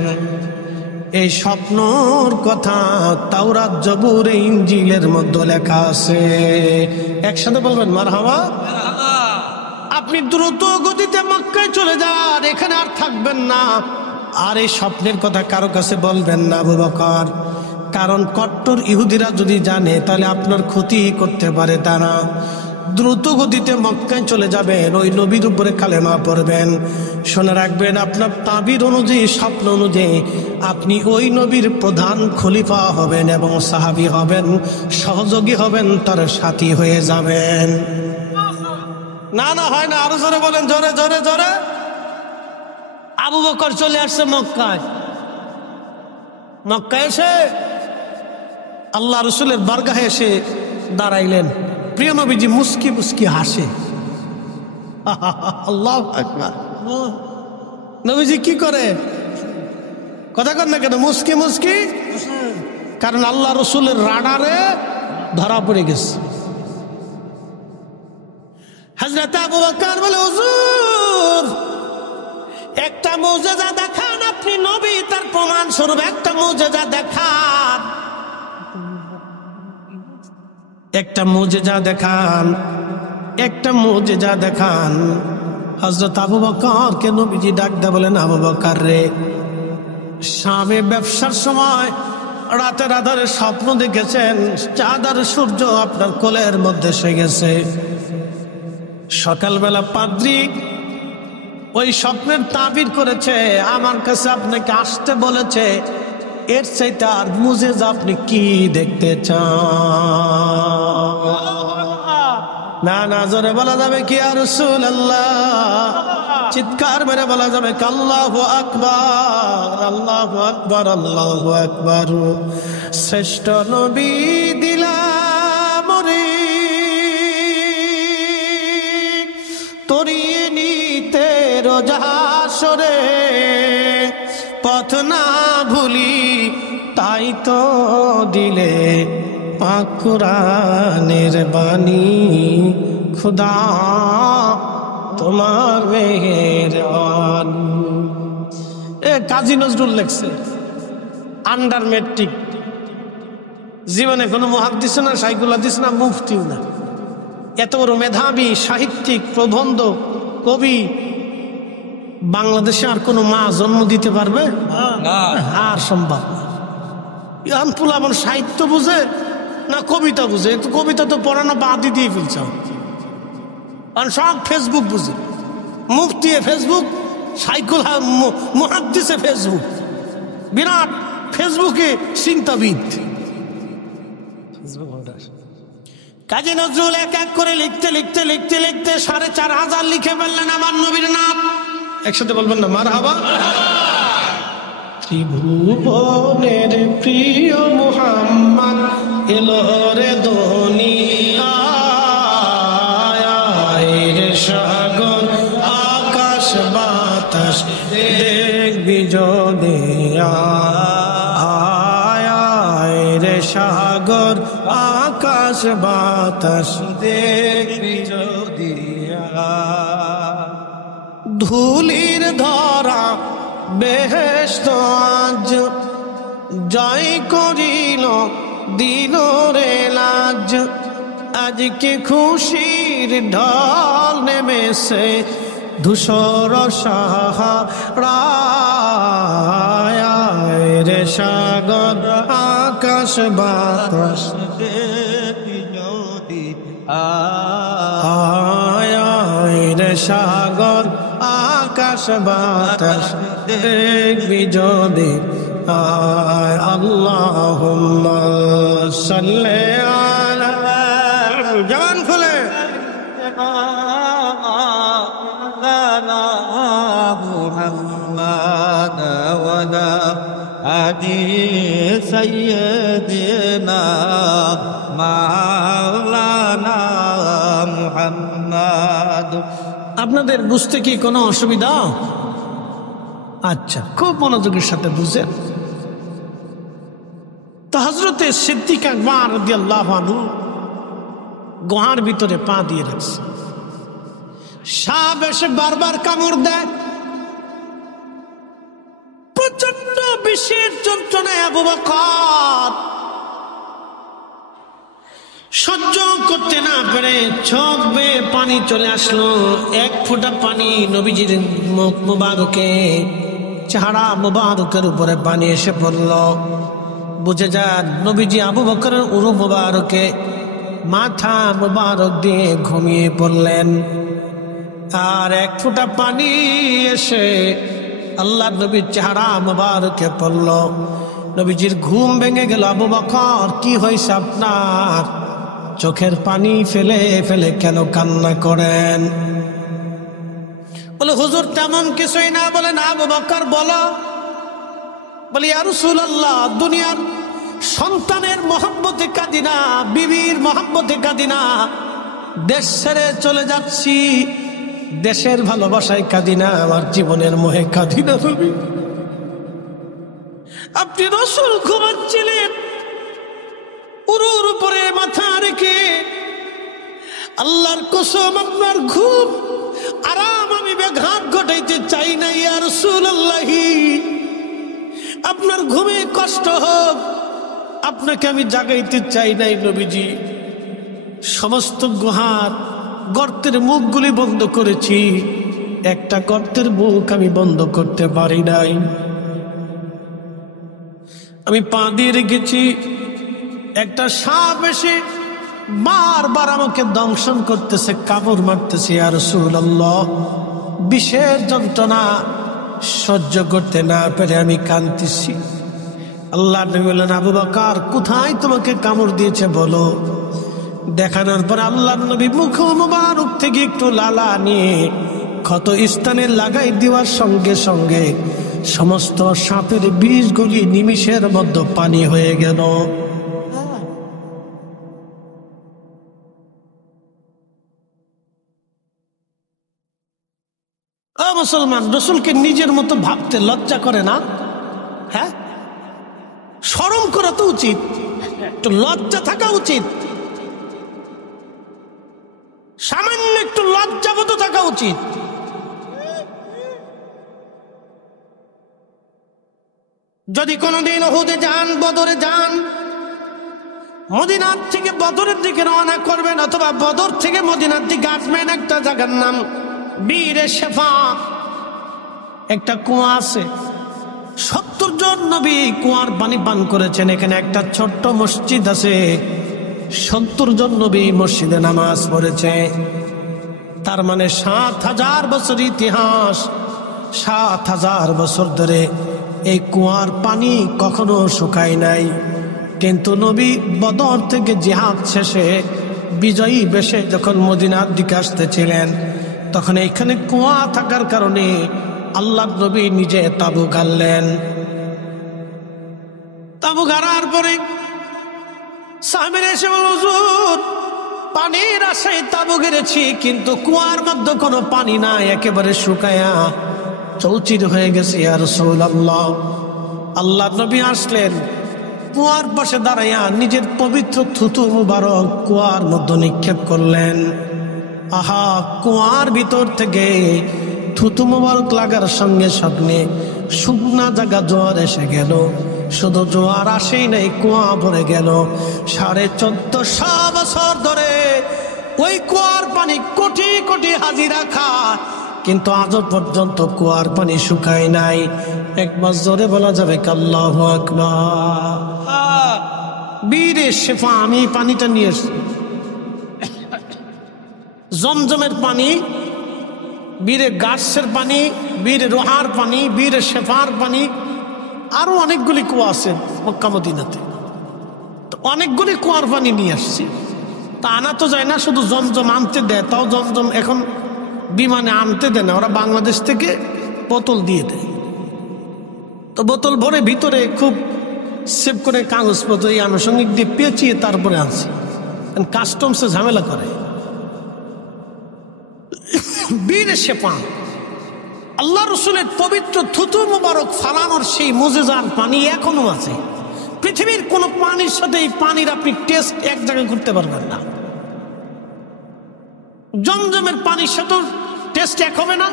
এই স্বপ্নর কথা তাওরাত, জবুর, ইনজিলের মধ্যে লেখা আছে। একসাথে বলবেন মারহাবা। আপনি দ্রুত গতিতে মক্কায় চলে যান, এখানে আর থাকবেন না। আর এই স্বপ্নের কথা কারো কাছে বলবেন না আবু বকর, কারণ কট্টর ইহুদিরা যদি জানে তাহলে আপনার ক্ষতি করতে পারে তারা। দ্রুত গতিতে মক্কায় চলে যাবেন, ওই নবীর উপরে কালেমা পড়বেন। শুনে রাখবেন আপনার তাবির অনুযায়ী, স্বপ্ন অনুযায়ী আপনি ওই নবীর প্রধান খলিফা হবেন এবং সাহাবী হবেন, সহযোগী হবেন, তার সাথী হয়ে যাবেন। না না হয় না, আরো জোরে বলেন, জোরে জোরে জোরে। আবু বকর চলে আসছে মক্কায়। মক্কায় এসে আল্লাহ রসুলের বারগাহে এসে দাঁড়াইলেন। প্রিয় নবীজি মুস্কি মুস্কি হাসে। আল্লাহু আকবার। নবীজি কি করে? কথা কর না কেন? মুস্কি মুস্কি। কারণ আল্লাহ রসুলের রাডারে ধরা পড়ে গেছে। হযরত আবু বকর বলে হুজুর একটা মুজিজা দেখান, আপনি নবী, তার প্রমাণ স্বরূপ একটা মুজিজা দেখান, একটা মুজিজা দেখান, একটা মুজিজা দেখান। হযরত আবু বকরকে নবীজি ডাক দিয়ে বলেন, আবু বকর রে, শামে ব্যবসার সময় রাতের আধারে স্বপ্ন দেখেছেন চাঁদ আর সূর্য আপনার কোলের মধ্যে এসে গেছে। সকালবেলা পাদ্রী ওই স্বপ্নের তাবির করেছে, আমার কাছে আপনাকে আসতে বলেছে। এর চাইতে আর মুজিজা আপনি কি দেখতে চান? না না, জোরে বলা যাবে কি ইয়া রাসূলুল্লাহ? চিৎকার মেরে বলা যাবে আল্লাহু আকবার, আল্লাহু আকবার, আল্লাহু আকবার। শ্রেষ্ঠ নবী দিলাম রে তরিয়ে নিতে রোজাসরে, পথ না ভুলি তাই তো দিলে পাক কুরআনের বাণী। খুদা তোমার মেহেরবান। কাজী নজরুল লেখছে, আন্ডার মেট্রিক, জীবনে কোনো মুহাদ্দিস না, শাইখুল হাদিস না, মুফতিও না। এত বড় মেধাবী সাহিত্যিক, প্রবন্ধ, কবি বাংলাদেশে আর কোনো মা জন্ম দিতে পারবে না, আর সম্ভব না। পুলাবন সাহিত্য বুঝে না কবিতা বুঝে? কবিতা তো পড়ানো বাদই দিয়ে ফেলছে, কারণ সব ফেসবুক বুঝে। মুফতি ফেসবুক, শাইখুল মুহাদ্দিসে ফেসবুক, বিরাট ফেসবুকে চিন্তাবিদ। কাজী নজরুল এক এক করে লিখতে লিখতে লিখতে লিখতে ৪৫০০ লিখে ফেললেন আমার নবীর নাম। একসাথে বলবেন না মারহাবা। ত্রিভুবনের প্রিয় মুহাম্মদ এলো রে দুনিয়ায়, রে সাগর আকাশ বাতাস দেখবি যদি আয়, রে সাগর আকাশ বাতাস দেখবি যদি। ধুলির ধরা বেহেশত আজ জয় করিল দিল রে লাজ, আজকে খুশির ঢল নেমেছে ধূসর সাহারায়, রে সাগর আকাশ বাতাস আয়, রে সাগর আকাশ বাতাস দেখবি যদি আল্লাহুম্মা সাল্লি আলা জবান খুলে মুহাম্মাদ ওয়ালা আদি সাইয়্যিদিনা মাওলানা মুহাম্মাদ। আপনাদের বুঝতে কি কোনো অসুবিধা? আচ্ছা, খুব মনোযোগের সাথে বুঝেন। তো হযরতে সিদ্দিক আকবর রাদিয়াল্লাহু আনহু গুহার ভিতরে পা দিয়ে রাখছে। সাপ এসে বারবার কামড় দেয়। প্রচন্ড বিষের যন্ত্রণায় আবু বকর সহ্য করতে না পেরে চোখ বেয়ে পানি চলে আসলো। এক ফোঁটা পানি নবীজির মুখ মুবারকে, চেহারা মুবারকের উপরে পানি এসে পড়ল। বুঝে যান নবীজি আবু বকরের উরু মুবারকে মাথা মুবারক দিয়ে ঘুমিয়ে পড়লেন। আর এক ফোঁটা পানি এসে আল্লাহ নবীর চেহারা মুবারকে পড়ল। নবীজির ঘুম ভেঙে গেল। আবু বকর, কি হয়েছে আপনার? চোখের পানি ফেলে ফেলে কেন কান্না করেন? বলে হুজুর তেমন কিছুই না। বলে না আবু বকর বলো। বলি ইয়া রাসূলুল্লাহ, দুনিয়ার সন্তানের মহব্বতে কাঁদি না, বিবির মহব্বতে কাঁদি না, দেশ ছেড়ে চলে যাচ্ছি, দেশের ভালোবাসায় কাঁদি না, আমার জীবনের মোহে কাঁদি না। নবী, আপনি রাসূল ঘুমাচ্ছিলেন, উরুর উপরে মাথা রেখে। আল্লাহর কসম আপনার ঘুম আরাম আমি ব্যাঘাত ঘটাইতে চাই না ইয়া রাসূলুল্লাহ। আপনার ঘুমে কষ্ট হোক, আপনাকে আমি জাগাইতে চাই নাই নবীজি। সমস্ত গুহার গর্তের মুখগুলি বন্ধ করেছি, একটা গর্তের মুখ আমি বন্ধ করতে পারি নাই। আমি পা দিয়ে রেখেছি, একটা সাপ এসে বারবার আমাকে দংশন করতেছে, কামড় মারতেছে। ইয়া রাসূলুল্লাহ, বিষের যন্ত্রণা সহ্য করতে না পেরে আমি কাঁদতেছি। আল্লাহ নবী বললেন, আবু বকর কোথায় তোমাকে কামড় দিয়েছে বলো। দেখানোর পর আল্লাহ নবী মুখ মুবারক থেকে একটু লালা নিয়ে ক্ষত স্থানে লাগাই দেওয়ার সঙ্গে সঙ্গে সমস্ত সাপের বিষগুলি নিমিষের মধ্যে পানি হয়ে গেল। মুসলমান, রসুলকে নিজের মতো ভাবতে লজ্জা করে না? হ্যাঁ, শরম করা তো উচিত, একটু লজ্জা থাকা উচিত, সামান্য একটু লজ্জাবোধ থাকা উচিত। যদি কোনোদিন উহুদে যান, বদরে যান, মদিনার থেকে বদরের দিকে রওনা করবেন, অথবা বদর থেকে মদিনার দিকে আসবেন, একটা জায়গার নাম বীরে শেফা, একটা কুয়া আছে। 70 জন নবী কুয়ার পানি পান করেছেন। এখানে একটা ছোট্ট মসজিদ আছে, 70 জন নবী মসজিদে নামাজ পড়েছে। তার মানে 7000 বছর ইতিহাস, 7000 বছর ধরে এই কুয়ার পানি কখনো শুকায় নাই। কিন্তু নবী বদর থেকে জিহাদ শেষে বিজয়ী বেশে যখন মদিনার দিকে আসতেছিলেন, তখন এখানে কুয়া থাকার কারণে আল্লাহ নবী নিজে তাবু গাড়লেন। তাবু গাড়ার পরে সাহাবীরা এসে বলল, হুজুর পানির আশায় তাবু গেড়েছি, কিন্তু কুয়ার মধ্যে কোনো পানি নাই, একেবারে শুকায়া চৌচির হয়ে গেছে ইয়া রাসূলুল্লাহ। আল্লাহ নবী আসলেন, কুয়ার পাশে দাঁড়াইয়া নিজের পবিত্র থুতু মুবারক কুয়ার মধ্যে নিক্ষেপ করলেন। আহা, কুয়ার ভিতর থেকে থুতু মুবারক লাগার সঙ্গে সঙ্গে শুকনা জায়গা জোয়ার এসে গেল। শুধু জোয়ার আসেই নাই, কুয়া ভরে গেল। 1450 বছর ধরে ওই কুয়ার পানি কোটি কোটি হাজিরা খায়, কিন্তু আজও পর্যন্ত কুয়ার পানি শুকায় নাই। একবার জোরে বলা যাবে আল্লাহু আকবার। বীরে শেফা, আমি পানিটা নিয়ে এসছি, জমজমের পানি, বীরে গাছের পানি, বীরে রোহার পানি, বীরে শেফার পানি, আরো অনেকগুলি কুয়া আছে মক্কা মদিনাতে, তো অনেকগুলি কুয়ার পানি নিয়ে আসছি। তা আনা তো যায় না, শুধু জমজম আনতে দেয়, তাও জমজম এখন বিমানে আনতে দেয় না, ওরা বাংলাদেশ থেকে বোতল দিয়ে দেয়। তো বোতল ভরে ভিতরে খুব সেভ করে কাগজপত্র এই আনুষঙ্গিক দিয়ে পেঁচিয়ে তারপরে আনছি, কাস্টমসে ঝামেলা করে। বীর সে পান আল্লাহ রসুলের পবিত্র থুতু মুবারক ফালানোর সেই মুজেজার পানি এখনো আছে। পৃথিবীর কোন পানির সাথে এই পানির আপনি টেস্ট এক জায়গায় করতে পারবেন না। জমজমের পানির সাথে টেস্ট এক হবে না।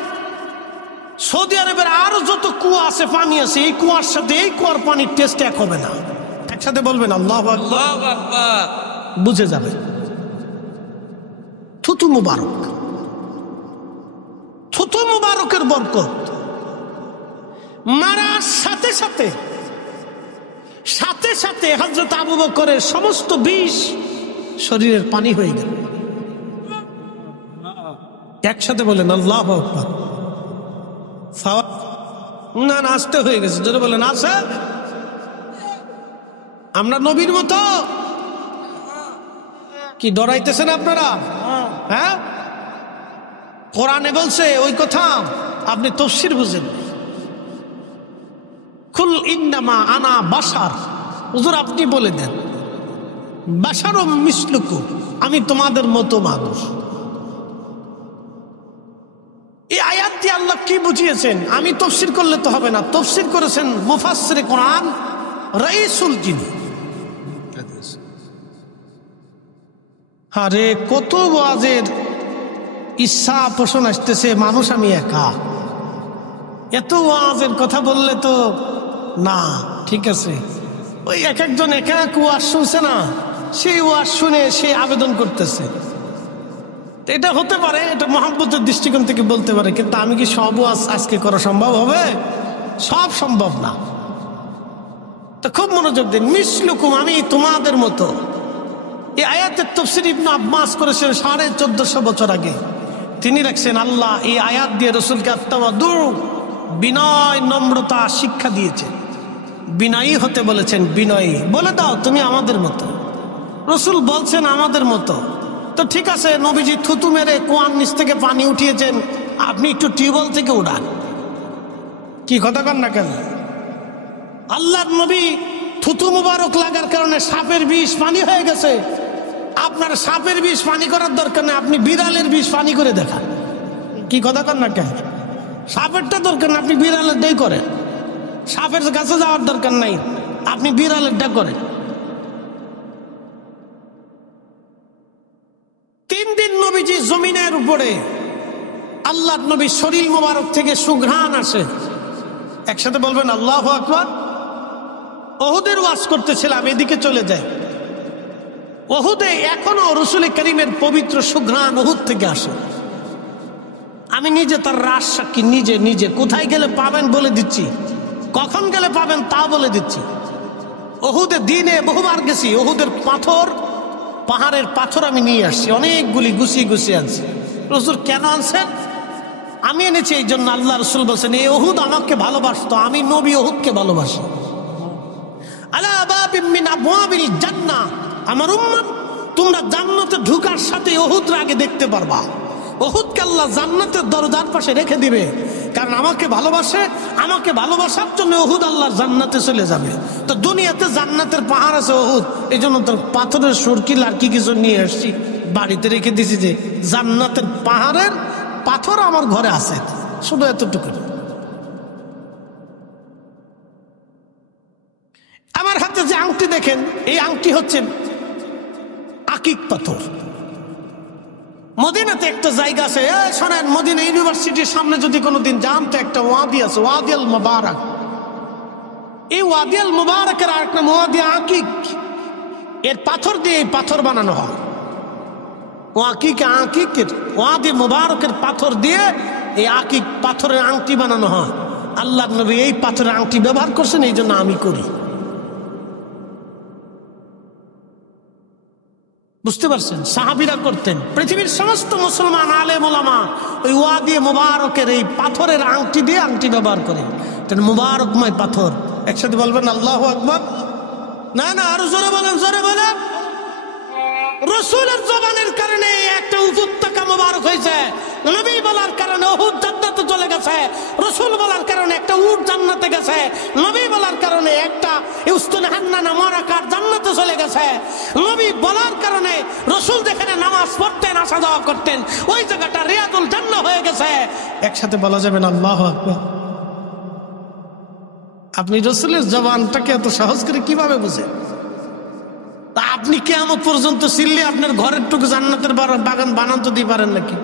সৌদি আরবের আরো যত কুয়া আছে, পানি আছে, এই কুয়ার সাথে এই কুয়ার পানির টেস্ট এক হবে না। একসাথে বলবেন আল্লাহু আকবার, বুঝে যাবে। থুতু মুবারক, থুতু মুবারকের বরকত মারার সাথে সাথে সাথে সাথে হযরত আবু বকরের সমস্ত বিষ শরীরের পানি হয়ে গেল। একসাথে বলেন আল্লাহু আকবার। না নাচতে হয়ে গেছে, যদি বলেন আছে আমরা নবীর মতো কি ডরাইতেছেন আপনারা? হ্যাঁ, কোরআনে বলছে ওই কথা, আপনি তাফসীর বুঝেন। কুল ইন্নামা আনা বাশার, হুজুর আপনি বলে দেন বাশারুম মিসলুকুম, আমি তোমাদের মতো মানুষ। এই আয়াত দিয়ে আল্লাহ কি বুঝিয়েছেন আমি তাফসীর করলে তো হবে না, তাফসীর করেছেন মুফাসসিরে কোরআন রাইসুল জিনি। আরে কত ওয়াজের ইচ্ছা পোষণ আসতেছে, মানুষ আমি একা, এত ওয়াজের কথা বললে তো না। ঠিক আছে, ওই এক একজন এক এক ওয়াজ শুনছে না, সেই ওয়াজ শুনে সে আবেদন করতেছে। এটা হতে পারে, এটা মহব্বতের দৃষ্টিকোণ থেকে বলতে পারে, কিন্তু আমি কি সব ওয়াজ আজকে করা সম্ভব হবে? সব সম্ভব না। তো খুব মনোযোগ দিন, মিসলুকুম, আমি তোমাদের মতো। এই আয়াতের তাফসীর ইবনে আব্বাস করেছেন 1450 বছর আগে। তিনি রাখছেন আল্লাহ এই আয়াত দিয়ে রসুলকে আত্মাওয়াদু, বিনয় নম্রতা শিক্ষা দিয়েছেন, বিনয়ী হতে বলেছেন। বিনয়ী বলে দাও তুমি আমাদের মতো। রসুল বলছেন আমাদের মতো, তো ঠিক আছে, নবীজি থুতু মেরে কুয়ার নিচ থেকে পানি উঠিয়েছেন, আপনি একটু টিউবওয়েল থেকে উঠান। কি কথা কন না কেন? আল্লাহর নবী থুতু মুবারক লাগার কারণে সাপের বিষ পানি হয়ে গেছে, আপনার সাপের বিষ পানি করার দরকার নেই, আপনি বিড়ালের বিষ পানি করে দেখান। কি কথা কন না কেন? সাপেরটা দরকার না, আপনি বিড়ালেরটাই করেন। সাপের কাছে যাওয়ার দরকার নাই, আপনি বিড়ালেরটা করেন। 3 দিন নবীজি জমিনের উপরে, আল্লাহর নবী শরীর মোবারক থেকে সুঘ্রাণ আসে। একসাথে বলবেন আল্লাহু আকবার। ওহুদের ওয়াজ করতেছিলাম, এদিকে চলে যায়। ওহুদে এখনো রসুল করিমের পবিত্র সুঘ্রাণ ওহুদ থেকে আসে। আমি নিজে তার রাস সাক্ষী, নিজে নিজে কোথায় গেলে পাবেন বলে দিচ্ছি, কখন গেলে পাবেন তা বলে দিচ্ছি। ওহুদে দিনে বহুবার গেছি, ওহুদের পাথর, পাহাড়ের পাথর আমি নিয়ে আসছি, অনেকগুলি গুছিয়ে গুছিয়ে আনছি। রসুল কেন আনছেন? আমি এনেছি এই জন্য, আল্লাহ রসুল বলছেন এই ওহুদ আমাকে ভালোবাসতো, আমি নবী ওহুদকে ভালোবাসি। আলা বাবিম মিন আবওয়াবিল জান্নাহ, আমার উম্মত তোমরা জান্নাতে ঢোকার সাথে ওহুদকে আগে দেখতে পারবা। ওহুদকে আল্লাহ জান্নাতের দরজার পাশে রেখে দিবে, কারণ আমাকে ভালোবাসে, আমাকে ভালোবাসার জন্য ওহুদ আল্লাহ জান্নাতে চলে যাবে। তো দুনিয়াতে জান্নাতের পাহাড় আছে ওহুদ, এই জন্য তো পাথরের সরকিল আর কি কিছু নিয়ে আসছি, বাড়িতে রেখে দিছি, যে জান্নাতের পাহাড়ের পাথর আমার ঘরে আছে, শুধু এতটুকু। আমার হাতে যে আংটি দেখেন, এই আংটি হচ্ছে আকিক পাথর। মদিনাতে একটা জায়গা আছে, শোনেন, মদিনা ইউনিভার্সিটির সামনে যদি কোনোদিন যান তো একটা ওয়াদি আছে, ওয়াদি আল মুবারাক। এই ওয়াদি আল মুবারাকের আর একটা ওয়াদি আকিক, এর পাথর দিয়ে এই পাথর বানানো হয়। আকিকের ওয়াদি মুবারকের পাথর দিয়ে এই আকিক পাথরের আংটি বানানো হয়। আল্লাহর নবী এই পাথরের আংটি ব্যবহার করছেন, এই জন্য আমি করি। বুঝতে পারছেন? সাহাবীরা করতেন, পৃথিবীর সমস্ত মুসলমান আলেম ওলামা ওই ওয়াদি মুবারকের এই পাথরের আংটি দিয়ে আংটি ব্যবহার করে। মুবারকময় পাথর, একসাথে বলবেন আল্লাহু আকবার। না না, আরো জোরে বলেন, জোরে বলেন। রসুলের জবানের কারণে একটা উপত্যকা মোবারক হয়েছে, নবী বলার কারণে উহুদ জান্নাতে চলে গেছে, রসুল বলার কারণে একটা উট জান্নাতে গেছে, নবী বলার কারণে একটা ইউস্তুন হান্নানা মরাকার জান্নাতে চলে গেছে, নবী বলার কারণে রসুল যেখানে নামাজ পড়তেন আসা যাওয়া করতেন ওই জায়গাটা রিয়াদুল জান্নাহ হয়ে গেছে। একসাথে বলা যাবে না আল্লাহু আকবার। আপনি রসুলের জবানটাকে এত সহজ করে কিভাবে বুঝেন? তা আপনি কিয়ামত পর্যন্ত চিল্লে আপনার ঘরের টুকু জান্নাতের বাগান বানান তো দিতে পারেন নাকি?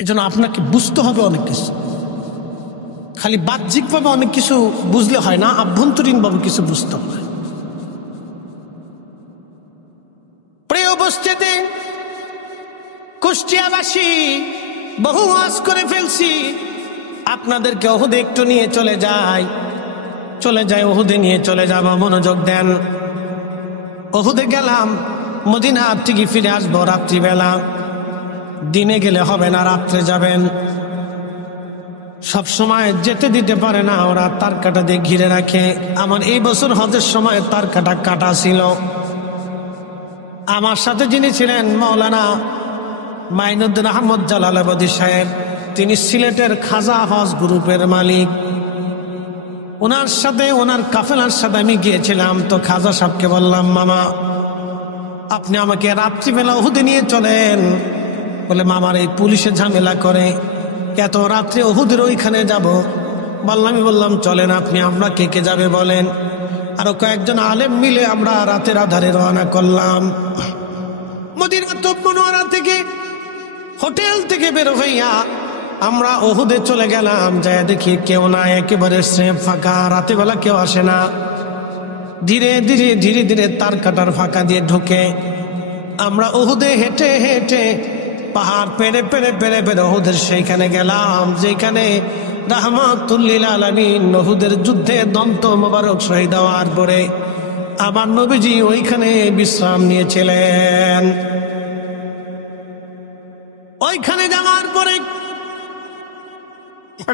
এই জন্য আপনাকে বুঝতে হবে অনেক কিছু, খালি বাহ্যিকভাবে অনেক কিছু বুঝলে হয় না, আভ্যন্তরীণভাবে কিছু বুঝতে হবে। প্রিয় উপস্থিতি, কুষ্টিয়াবাসী বহু ওয়াজ করে ফেলছি, আপনাদেরকে ওহুদে একটু নিয়ে চলে যাই, ওহুদে নিয়ে চলে যাব, মনোযোগ দেন। ওহুদে গেলাম, মদিনা থেকে ফিরে আসবো রাত্রিবেলা, দিনে গেলে হবে না, রাত্রে যাবেন। সব সময় যেতে দিতে পারে না ওরা, তার কাটা দিয়ে ঘিরে রাখে। আমার এই বছর হজের সময় তার কাটা কাটা ছিল। আমার সাথে যিনি ছিলেন মাওলানা মাইনুদ্দিন আহমদ জালালাবাদী সাহেব, তিনি সিলেটের খাজা হজ গ্রুপের মালিক। ওনার সাথে, ওনার কাফেলার সাথে আমি গিয়েছিলাম। তো খাজা সাহেবকে বললাম, মামা আপনি আমাকে রাত্রিবেলা ওহুদে নিয়ে চলেন। বলে মামার এই পুলিশে ঝামেলা করে, এত রাত্রে ওহুদের ওইখানে যাব। বললাম চলেন আপনি, আমরা কে কে যাবে বলেন। আরো কয়েকজন আলেম মিলে আমরা রাতের আধারে রওনা করলাম। মদিনাতুল মুনাওয়ারা থেকে, হোটেল থেকে বের হইয়া আমরা ওহুদে চলে গেলাম। যায় দেখি কেউ না, একেবারে স্রেফ ফাঁকা, রাতে বেলা কেউ আসে না। ধীরে ধীরে তার কাটার ফাঁকা দিয়ে ঢুকে আমরা ওহুদে হেঁটে হেঁটে পাহাড় পেরে ওহুদের সেইখানে গেলাম, যেখানে রাহমাতুল লিল আলামিন ওহুদের যুদ্ধে দন্ত মোবারক শহীদ হওয়ার পরে আমার নবীজি ওইখানে বিশ্রাম নিয়েছিলেন। ওইখানে যাওয়ার পরে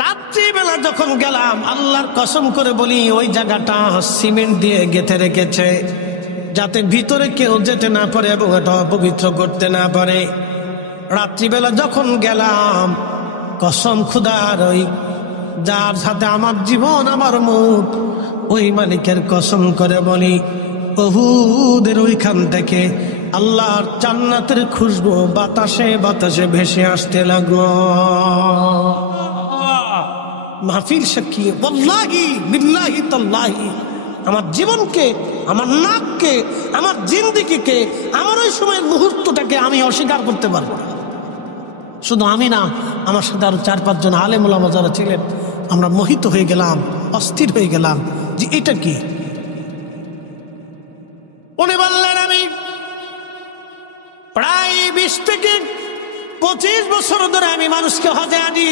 রাত্রিবেলা যখন গেলাম, আল্লাহর কসম করে বলি ওই জায়গাটা সিমেন্ট দিয়ে গেঁথে রেখেছে, যাতে ভিতরে কেউ যেতে না পারে এবং এটা অপবিত্র করতে না পারে। রাত্রিবেলা যখন গেলাম, কসম খুদার, ওই যার সাথে আমার জীবন আমার মুখ, ওই মালিকের কসম করে বলি, ওহুদের ওইখান থেকে আল্লাহর জান্নাতের খুশবু বাতাসে বাতাসে ভেসে আসতে লাগলো। মাহফিল সাক্ষী, ওয়াল্লাহি বিল্লাহি তাল্লাহি, আমার জীবনকে, আমার নাককে, আমার জিন্দেগিকে, আমার ওই সময়ের মুহূর্তটাকে আমি অস্বীকার করতে পারবো না। শুধু আমি না, আমার সাথে আরো 4-5 জন আলেম ওলামা যারা ছিলেন, আমরা মোহিত হয়ে গেলাম, অস্থির হয়ে গেলাম যে এটা কি। উনি বললেন, আমি প্রায় 20 থেকে 25 বছর ধরে আমি মানুষকে হজে আনি।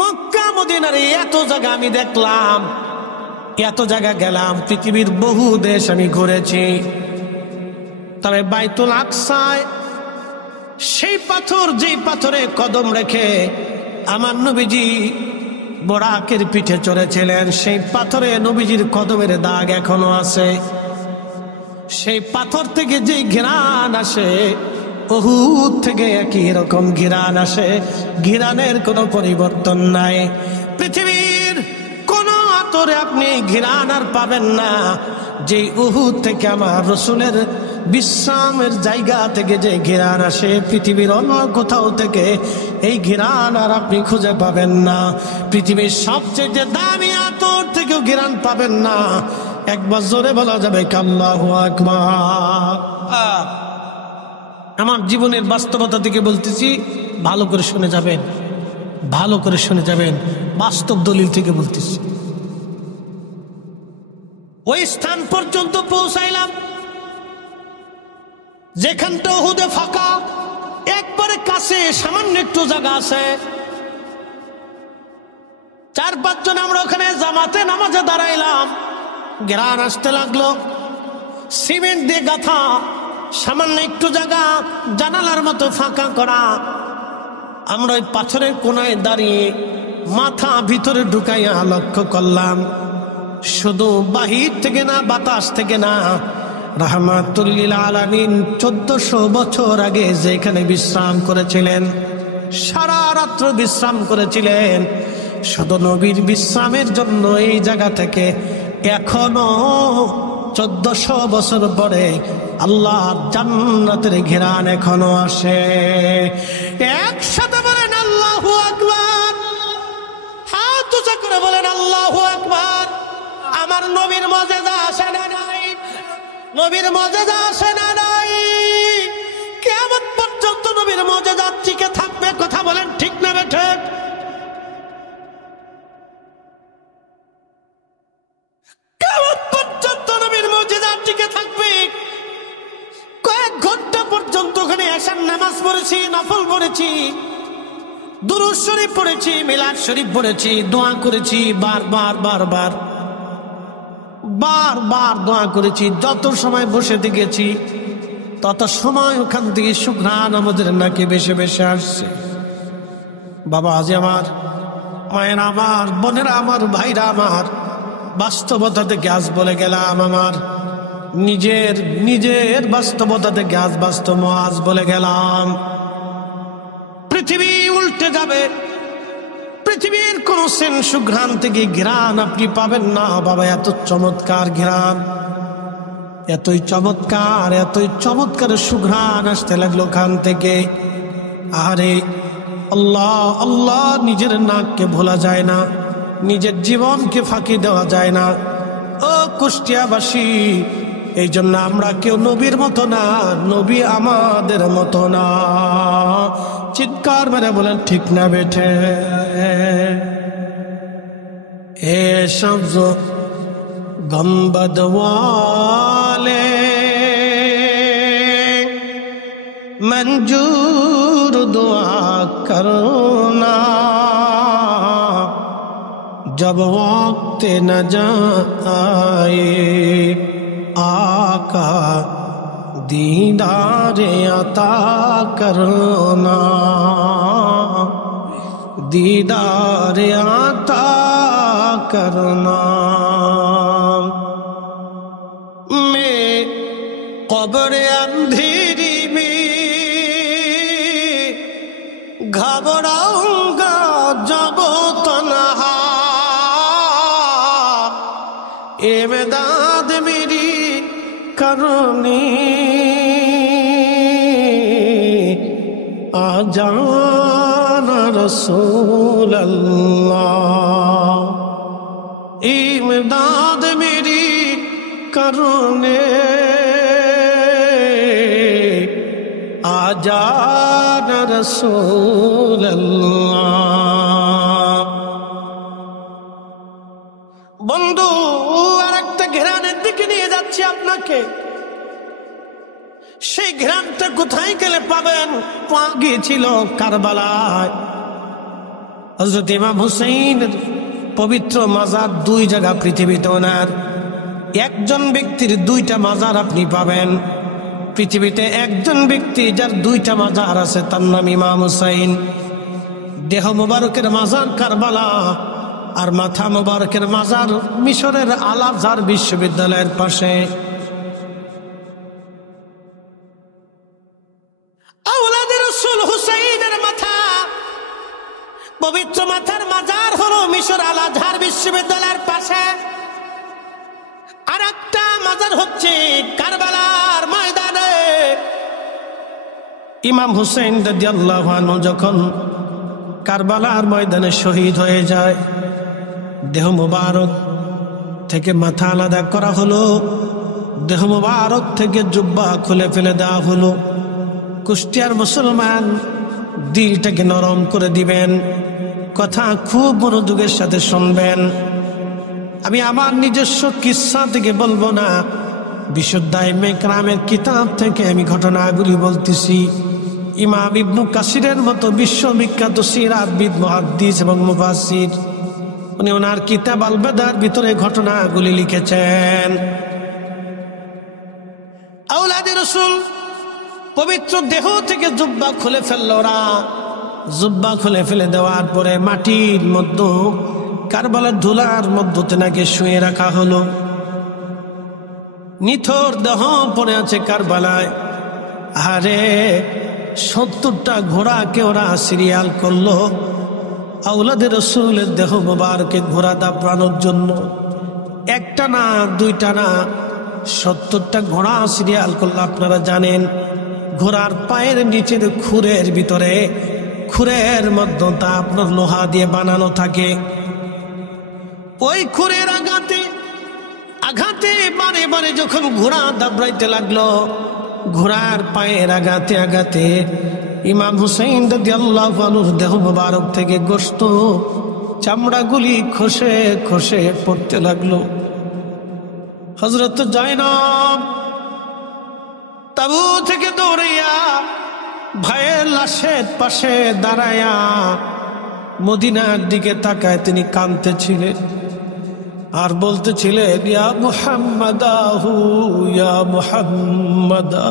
মক্কা মদিনার এত জায়গা আমি দেখলাম, এত জায়গা গেলাম, পৃথিবীর বহু দেশ আমি ঘুরেছি। তবে বাইতুল আকসায় সেই পাথর, যেই পাথরে কদম রেখে আমার নবীজি বোরাকের পিঠে চড়েছিলেন, সেই পাথরে নবীজির কদমের দাগ এখনো আছে। সেই পাথর থেকে যেই ঘ্রাণ আসে, উহুদ থেকে একই রকম ঘ্রাণ আসে, ঘ্রাণের কোনো পরিবর্তন নাই। পৃথিবীর কোন আতরে আপনি ঘ্রাণ আর পাবেন না যে উহুদ থেকে আমার রসুলের বিশ্রামের জায়গা থেকে যে ঘ্রাণ আসে। পৃথিবীর অন্য কোথাও থেকে এই ঘ্রাণ আর আপনি খুঁজে পাবেন না। পৃথিবীর সবচেয়ে দামি আতর থেকেও ঘ্রাণ পাবেন না। একবার জোরে বলা যাবে আল্লাহু আকবার। আমার জীবনের বাস্তবতা থেকে বলতেছি, ভালো করে শুনে যাবেন, ভালো করে শুনে যাবেন, বাস্তব দলিল থেকে বলতেছি। ওই স্থান পর্যন্ত পৌঁছাইলাম যেখানটা উহুদে ফাঁকা, একবারে কাছে সামান্য একটু জায়গা আছে। 4-5 জন আমরা ওখানে জামাতে নামাজে দাঁড়াইলাম। ঘ্রাণ আসতে লাগলো, সিমেন্ট দিয়ে গাঁথা সামান্য একটু জায়গা, জানালার মতো ফাঁকা করা। আমরা ওই পাথরের কোনায় দাঁড়িয়ে মাথা ভিতরে ঢুকাইয়া লক্ষ্য করলাম, শুধু বাহির থেকে না, বাতাস থেকে না, রাহমাতুল লিল আলামিন 1400 বছর আগে যেখানে বিশ্রাম করেছিলেন, সারা রাত্র বিশ্রাম করেছিলেন, শুধু নবীর বিশ্রামের জন্য এই জায়গা থেকে এখনো 1400 বছর পরে আল্লাহর জান্নাতের ঘেরান এখনো আসে। একসাথে বলেন আল্লাহু আকবার, হাত উঁচা করে বলেন আল্লাহু আকবার। আমার নবীর মজেজা আসে না নাই? নবীর মজেজা আসে না নাই? কিয়ামত পর্যন্ত নবীর মজেজা টিকে থাকবে, কথা বলেন ঠিক না বেঠে? কিয়ামত পর্যন্ত নবীর মজেজা টিকে থাকবে। কয়েক ঘন্টা পর্যন্ত ওখানে এশার নামাজ পড়েছি, নফল পড়েছি, দুরূদ শরীফ পড়েছি, মিলাদ শরীফ পড়েছি, দোয়া করেছি, বারবার বারবার বারবার দোয়া করেছি। যত সময় বসে গেছি তত সময় ওখান থেকে সুঘ্রাণ আমাদের নাকি বেশি বেশি আসছে। বাবা আজ আমার, মায়েরা আমার, বোনেরা আমার, ভাইরা আমার, বাস্তবতা থেকে আজ বলে গেলাম, আমার নিজের বাস্তবতা থেকে আজ বাস্তব আজ বলে গেলাম, পৃথিবী উল্টে যাবে। পৃথিবীর কোন সেন সুঘ্রাণ থেকে ঘ্রাণ আপনি পাবেন না বাবা। এত চমৎকার ঘ্রাণ, এতই চমৎকার সুঘ্রাণ আসতে লাগলো খান থেকে। আরে আল্লাহ আল্লাহ, নিজের নাককে ভোলা যায় না, নিজের জীবনকে ফাঁকি দেওয়া যায় না। ও কুষ্টিয়াবাসী, এই জন্য আমরা কেউ নবীর মতো না, নবী আমাদের মতো না। চিৎকার মেরে বলেন ঠিক না বেঠে? এ সবজ গম্বদ ওয়ালে मंजूर दुआ करना, जब वक्त न जाए आका दीदार अता करना, दीदार अता करना। मैं कब्र अंधेरी घबराऊंगा जब तन्हा, इमदाद मेरी करनी आ जाना रसूल अल्लाह, इमदाद मेरी करने आ जाना रसूल अल्लाह। বন্ধু, আর একটা ঘেরানের দিকে নিয়ে যাচ্ছি আপনাকে। সেই ঘেরানটা কোথায় গেলে পাবেন? পাওয়া গিয়েছিল কারবালায়। হযরত ইমাম হুসাইনের পবিত্র মাজার দুই জায়গা পৃথিবীতে। ওনার একজন ব্যক্তির দুইটা মাজার আপনি পাবেন পৃথিবীতে। একজন ব্যক্তি যার দুইটা মাজার আছে, তার নাম ইমাম হুসাইন। দেহ মুবারকের মাজার কারবালা, আর মাথা মুবারকের মাজার মিশরের আল আজহার বিশ্ববিদ্যালয়ের পাশে। আওলাদে রাসূল হুসাইনের মাথা, পবিত্র মাথার মাজার হলো মিশর আল আজহার বিশ্ববিদ্যালয়ের পাশে। আর একটা মাজার হচ্ছে কারবালার ময়দানে। ইমাম হুসাইন রাদিয়াল্লাহু আনহু যখন কারবালার ময়দানে শহীদ হয়ে যায়, দেহ মুবারক থেকে মাথা আলাদা করা হলো, দেহ মুবারক থেকে জুব্বা খুলে ফেলে দেওয়া হলো। কুষ্টিয়ার মুসলমান, দিলটাকে নরম করে দিবেন, কথা খুব মনোযোগের সাথে শুনবেন। আমি আমার নিজস্ব কিসসা থেকে বলবো না, বিশুদ্ধ আইমে কেরামের কিতাব থেকে আমি ঘটনাগুলি বলতেছি। ইমাম ইবনু কাসিরের মতো বিশ্ববিখ্যাত সিরাতবিদ, মুহাদ্দিস এবং মুফাসসির, উনি ওনার কিতাব আল বাদার ভিতরে ঘটনাগুলি লিখেছেন। আওলাদে রাসূল পবিত্র দেহ থেকে জুব্বা খুলে ফেলল ওরা। জুব্বা খুলে ফেলে দেওয়ার পরে মাটির মধ্যে কারবালার ধুলার মধ্যতে নাকি শুয়ে রাখা হলো। নিথর দেহ পড়ে আছে কারবালায়। আরে 70টা ঘোড়াকে ওরা সিরিয়াল করলো আওলাদে রসুলের দেহ মোবারকে ঘোড়া দাপড়ানোর জন্য। একটা না, দুইটা না, 70টা ঘোড়া সিরিয়াল করলো। আপনারা জানেন ঘোড়ার পায়ের নিচের খুরের ভিতরে, খুরের মধ্যে তা আপনার লোহা দিয়ে বানানো থাকে। ওই খুরের আঘাতে আঘাতে বারে বারে যখন ঘোড়া দাবড়াইতে লাগলো, ঘোড়ার পায়ের আঘাতে আঘাতে ইমাম হুসাইন রাদিয়াল্লাহু আনহুর দেহ মোবারক থেকে গোশত চামড়াগুলি খসে খসে পড়তে লাগলো। হযরত জায়নব তাবু থেকে দৌড়াইয়া ভাইয়ের লাশের পাশে দাঁড়ায়া মদিনার দিকে তাকায় তিনি কাঁদতেছিলেন আর বলতেছিলেন, ইয়া মুহাম্মাদাহু ইয়া মুহাম্মাদা,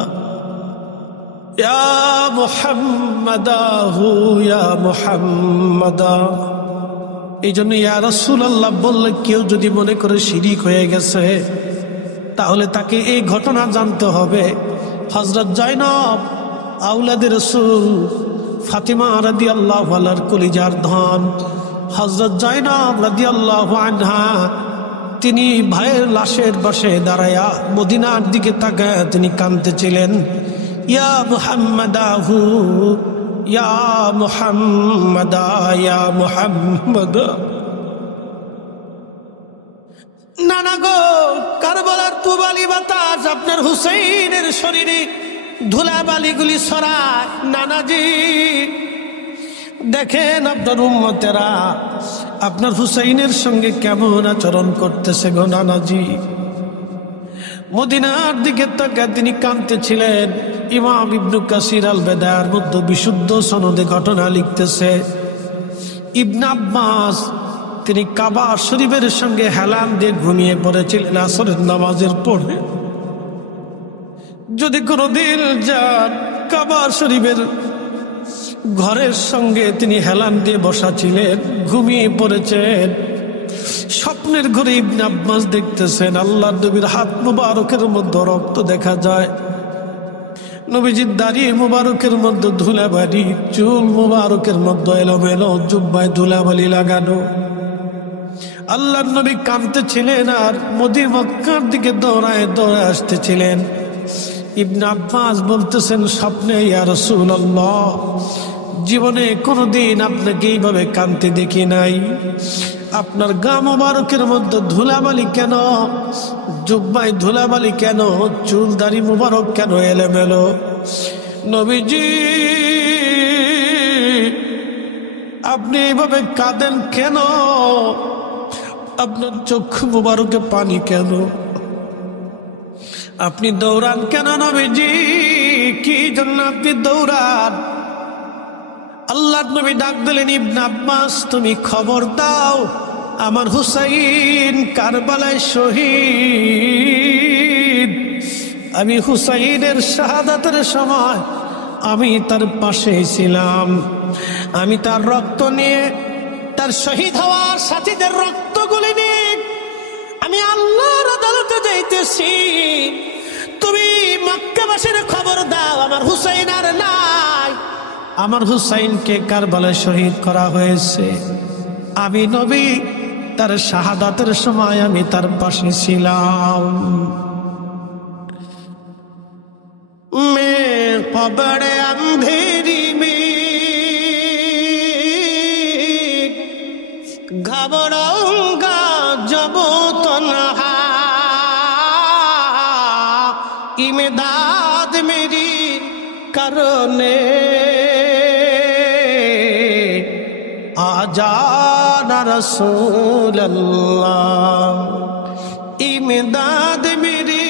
ইয়া মুহাম্মাদাহু ইয়া মুহাম্মাদা। এই জন্য ইয়া রাসূলুল্লাহ বললে কেউ যদি মনে করে শিরিক হয়ে গেছে তাহলে তাকে এই ঘটনা জানতে হবে। হযরত জায়নব আওলাদে রাসূল ফাতিমা রাদিয়াল্লাহু আনহার কলিজার ধন, হযরত জায়নব রাদিয়াল্লাহু আনহা তিনি ভাইয়ের লাশের পাশে দাঁড়ায়া মদিনার দিকে তাকায় তিনি কাঁদতেছিলেন, ইয়া মুহাম্মাদাহু ইয়া মুহাম্মাদা ইয়া মুহাম্মাদা। নানা গো, কারবালার তুবালি বাতাস আপনার হুসাইনের শরীরে ধুলাবালিগুলি সরায়। নানাজি দেখেন আপনার উম্মতেরা আপনার হুসাইনের সঙ্গে কেমন আচরণ করতেছে গো নানাজি। মদিনার দিকে তাকায় তিনি কাঁদতেছিলেন। ইমাম ইবনে কাসির আল বেদায়ার মধ্যে বিশুদ্ধ সনদে ঘটনা লিখতেছে, ইবনে আব্বাস তিনি কাবা শরীফের সঙ্গে হেলান দিয়ে ঘুমিয়ে পড়েছিলেন আসরের নামাজের পরে। যদি কোনোদিন যান কাবা শরীফের ঘরের সঙ্গে তিনি হেলান দিয়ে বসা ছিলেন, ঘুমিয়ে পড়েছেন। স্বপ্নের ঘরে ইবনে আব্বাস দেখতেছেন আল্লাহর নবীর হাত মুবারকের মধ্যে রক্ত দেখা যায়, নবীজির দাড়ি মুবারকের মধ্যে ধুলাবালি, চুল মুবারকের মধ্যে এলোমেলো, জুব্বায় ধুলাবালি লাগানো। আল্লাহর নবী কাঁদতেছিলেন আর মক্কার দিকে দৌড়ায় দৌড়ায় আসতেছিলেন। ইবনে আব্বাস বলতেছেন স্বপ্নে, ইয়া রাসূলুল্লাহ জীবনে কোনোদিন আপনাকে এইভাবে কাঁদতে দেখি নাই। আপনার গা মুবারকের মধ্যে ধুলাবালি কেন, জুব্বায় ধুলাবালি কেন, চুল দাড়ি মুবারক কেন এলোমেলো? নবীজি আপনি এইভাবে কাঁদেন কেন? আপনার চক্ষু মুবারকে পানি কেন? আপনি দৌড়ান কেন নবীজি? কি জন্য আপনি দৌড়ান? আল্লাহর নবী ডাক দিলেন, ইবনে আব্বাস তুমি খবর দাও আমার হুসাইন কারবালায় শহীদ। আমি হুসাইনের শাহাদাতের সময় আমি তার পাশে ছিলাম। আমি তার রক্ত নিয়ে, তার শহীদ হওয়ার সাথীদের রক্তগুলি নিয়ে আমি আল্লাহর আদালতে যাইতেছি। তুমি মক্কাবাসীর খবর দাও আমার হুসাইন আর নাই, আমার হুসাইনকে কারবালায় শহীদ করা হয়েছে। আমি নবী তার শাহাদাতের সময় আমি তার পাশে ছিলাম। मैं कब्र अंधेरी में घबराऊंगा जब तन्हा, इमदाद मेरी करने आजाना रसूल अल्लाह, इमदाद मेरी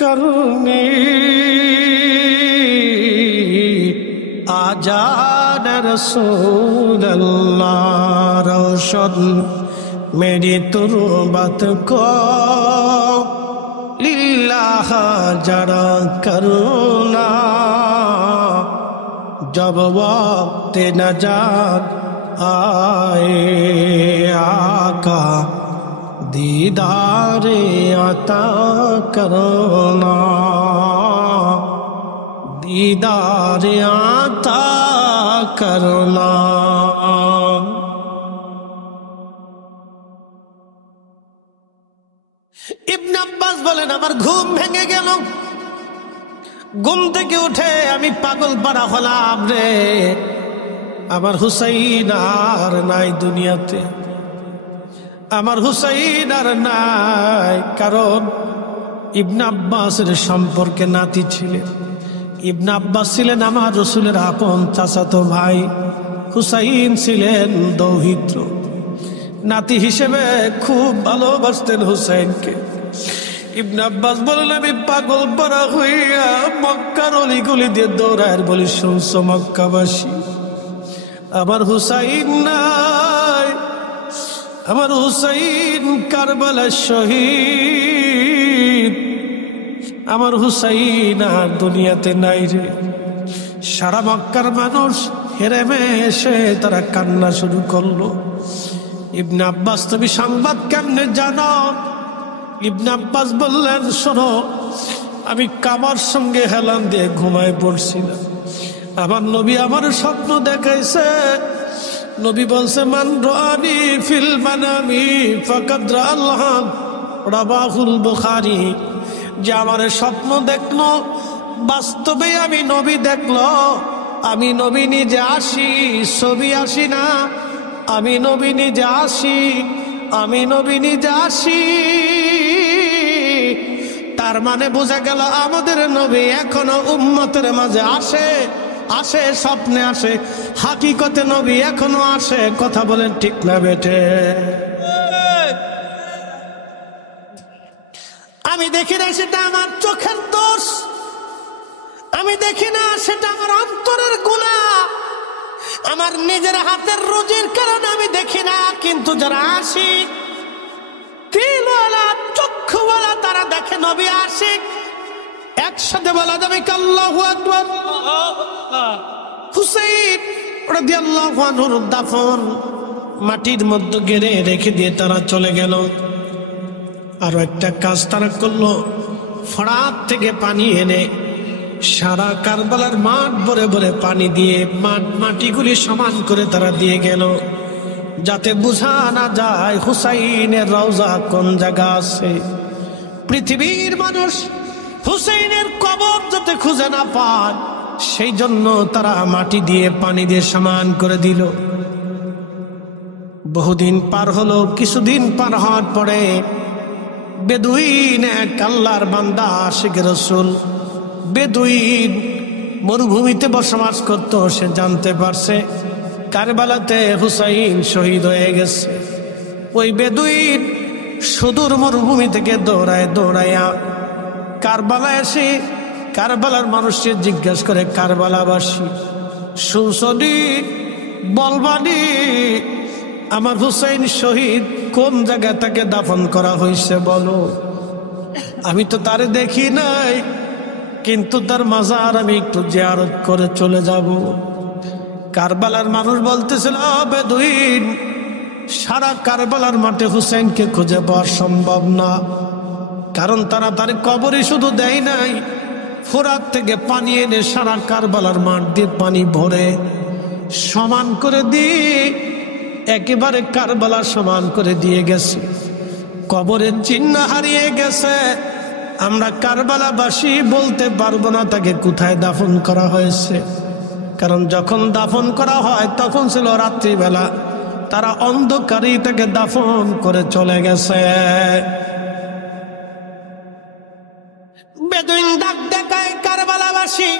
करने आजान रसूल अल्लाह। रोशन मेरी तुरबत को लिल्लाह जरा करुणा, जब वक्त नजात आए आका दीदारे अता करना दीदारे अता करना। ইবনে আব্বাস বলেন আমার ঘুম ভেঙে গেল, ঘুম থেকে উঠে আমি পাগল পাড়া হলাম রে, আমার হুসাইন আর নাই দুনিয়াতে, আমার হুসাইন আর নাই। কারণ ইবনে আব্বাসের সম্পর্কে নাতি ছিলেন, ইবনে আব্বাস ছিলেন আমার রসুলের আপন চাচাতো ভাই, হুসাইন ছিলেন দৌহিত্র। নাতি হিসেবে খুব ভালোবাসতেন হুসাইনকে। ইবনে আব্বাস বলেন আমি পাগল পাড়া হইয়া মক্কার অলিগলি দিয়ে দৌড়ায় বলি, শুনছো মক্কাবাসী, আমার হুসাইন নাই, আমার হুসাইন কারবালার শহীদ, আমার হুসাইন আর দুনিয়াতে নাই রে। সারা মক্কার মানুষ হেরেমে এসে তারা কান্না শুরু করলো। ইবনে আব্বাস তুমি সংবাদ কেমনে জানো? ইবনে আব্বাস বললেন শোনো, আমি কামার সঙ্গে হেলান দিয়ে ঘুমায় পড়ছিলাম, আমার নবী আমার স্বপ্ন দেখাইছে। নবী বলছে মান রাআনি ফিল মানামি ফাকাদ রাআল্লাহ, রাবাহুল বুখারী, যে আমার স্বপ্ন দেখলো বাস্তবে আমি নবী দেখলো, আমি নবী নিজে আসি, ছবি আসি না, আমি নবী নিজে আসি, আমি নবী নিজে আসি। তার মানে বোঝা গেল আমাদের নবী এখনো উম্মতের মাঝে আসে, আসে স্বপ্নে আসে, হাকিকতে নবী এখনো আসে। কথা বলেন ঠিক না বেটে? আমি দেখি না সেটা আমার চোখের দোষ, আমি দেখি না সেটা আমার অন্তরের গুনাহ, আমার নিজের হাতের রুজির কারণে আমি দেখি না। কিন্তু যারা আশিক, দিলওয়ালা, চক্ষুওয়ালা, তারা দেখে নবী আশিক। একসাথে বলা যাবে কি আল্লাহু আকবার। হুসাইন রাদিয়াল্লাহু আনহুর দাফন মাটির মধ্যে গেড়ে রেখে দিয়ে তারা চলে গেল। আরো একটা কাজ তারা করলো, ফরাত থেকে পানি এনে সারা কারবালার মাঠ ভরে ভরে পানি দিয়ে মাটিগুলি সমান করে তারা দিয়ে গেল, যাতে বোঝা না যায় হুসাইনের রওজা কোন জায়গা আছে। পৃথিবীর মানুষ হুসাইনের কবর যাতে খুঁজে না পায়, সেই জন্য তারা মাটি দিয়ে পানি দিয়ে সমান করে দিল। বহুদিন পার হলো, কিছুদিন পার হওয়ার পরে বেদুইন এক আল্লাহর বান্দা আশিক রাসূল, বেদুইন মরুভূমিতে বসবাস করত, সে জানতে পারছে কারবালাতে হুসাইন শহীদ হয়ে গেছে। ওই বেদুইন সুদূর মরুভূমি থেকে দৌড়ায় দৌড়াইয়া কারবালা এসে কারবালার মানুষকে জিজ্ঞাসা করে, কারবালাবাসী শুনছনি, বলবানি আমার হুসাইন শহীদ কোন জায়গা তাকে দাফন করা হয়েছে বলো। আমি তো তারে দেখি নাই, কিন্তু তার মাজার আমি একটু জিয়ারত করে চলে যাব। কারবালার মানুষ বলতেছিল, বেদুইন সারা কারবালার মাঠে হুসাইনকে খুঁজে পাওয়া সম্ভব না, কারণ তারা তার কবরে শুধু দেয় নাই, ফোরাত থেকে পানি এনে সারা কারবালার মাঠ দিয়ে পানি ভরে সমান করে দিয়ে একেবারে কারবালা সমান করে দিয়ে গেছে। কবরের চিহ্ন হারিয়ে গেছে, আমরা কারবালাবাসী বলতে পারবো না তাকে কোথায় দাফন করা হয়েছে, কারণ যখন দাফন করা হয় তখন ছিল রাত্রিবেলা, তারা অন্ধকারেই তাকে দাফন করে চলে গেছে। বেদুইন ডাক দেখায়, কারবালাবাসী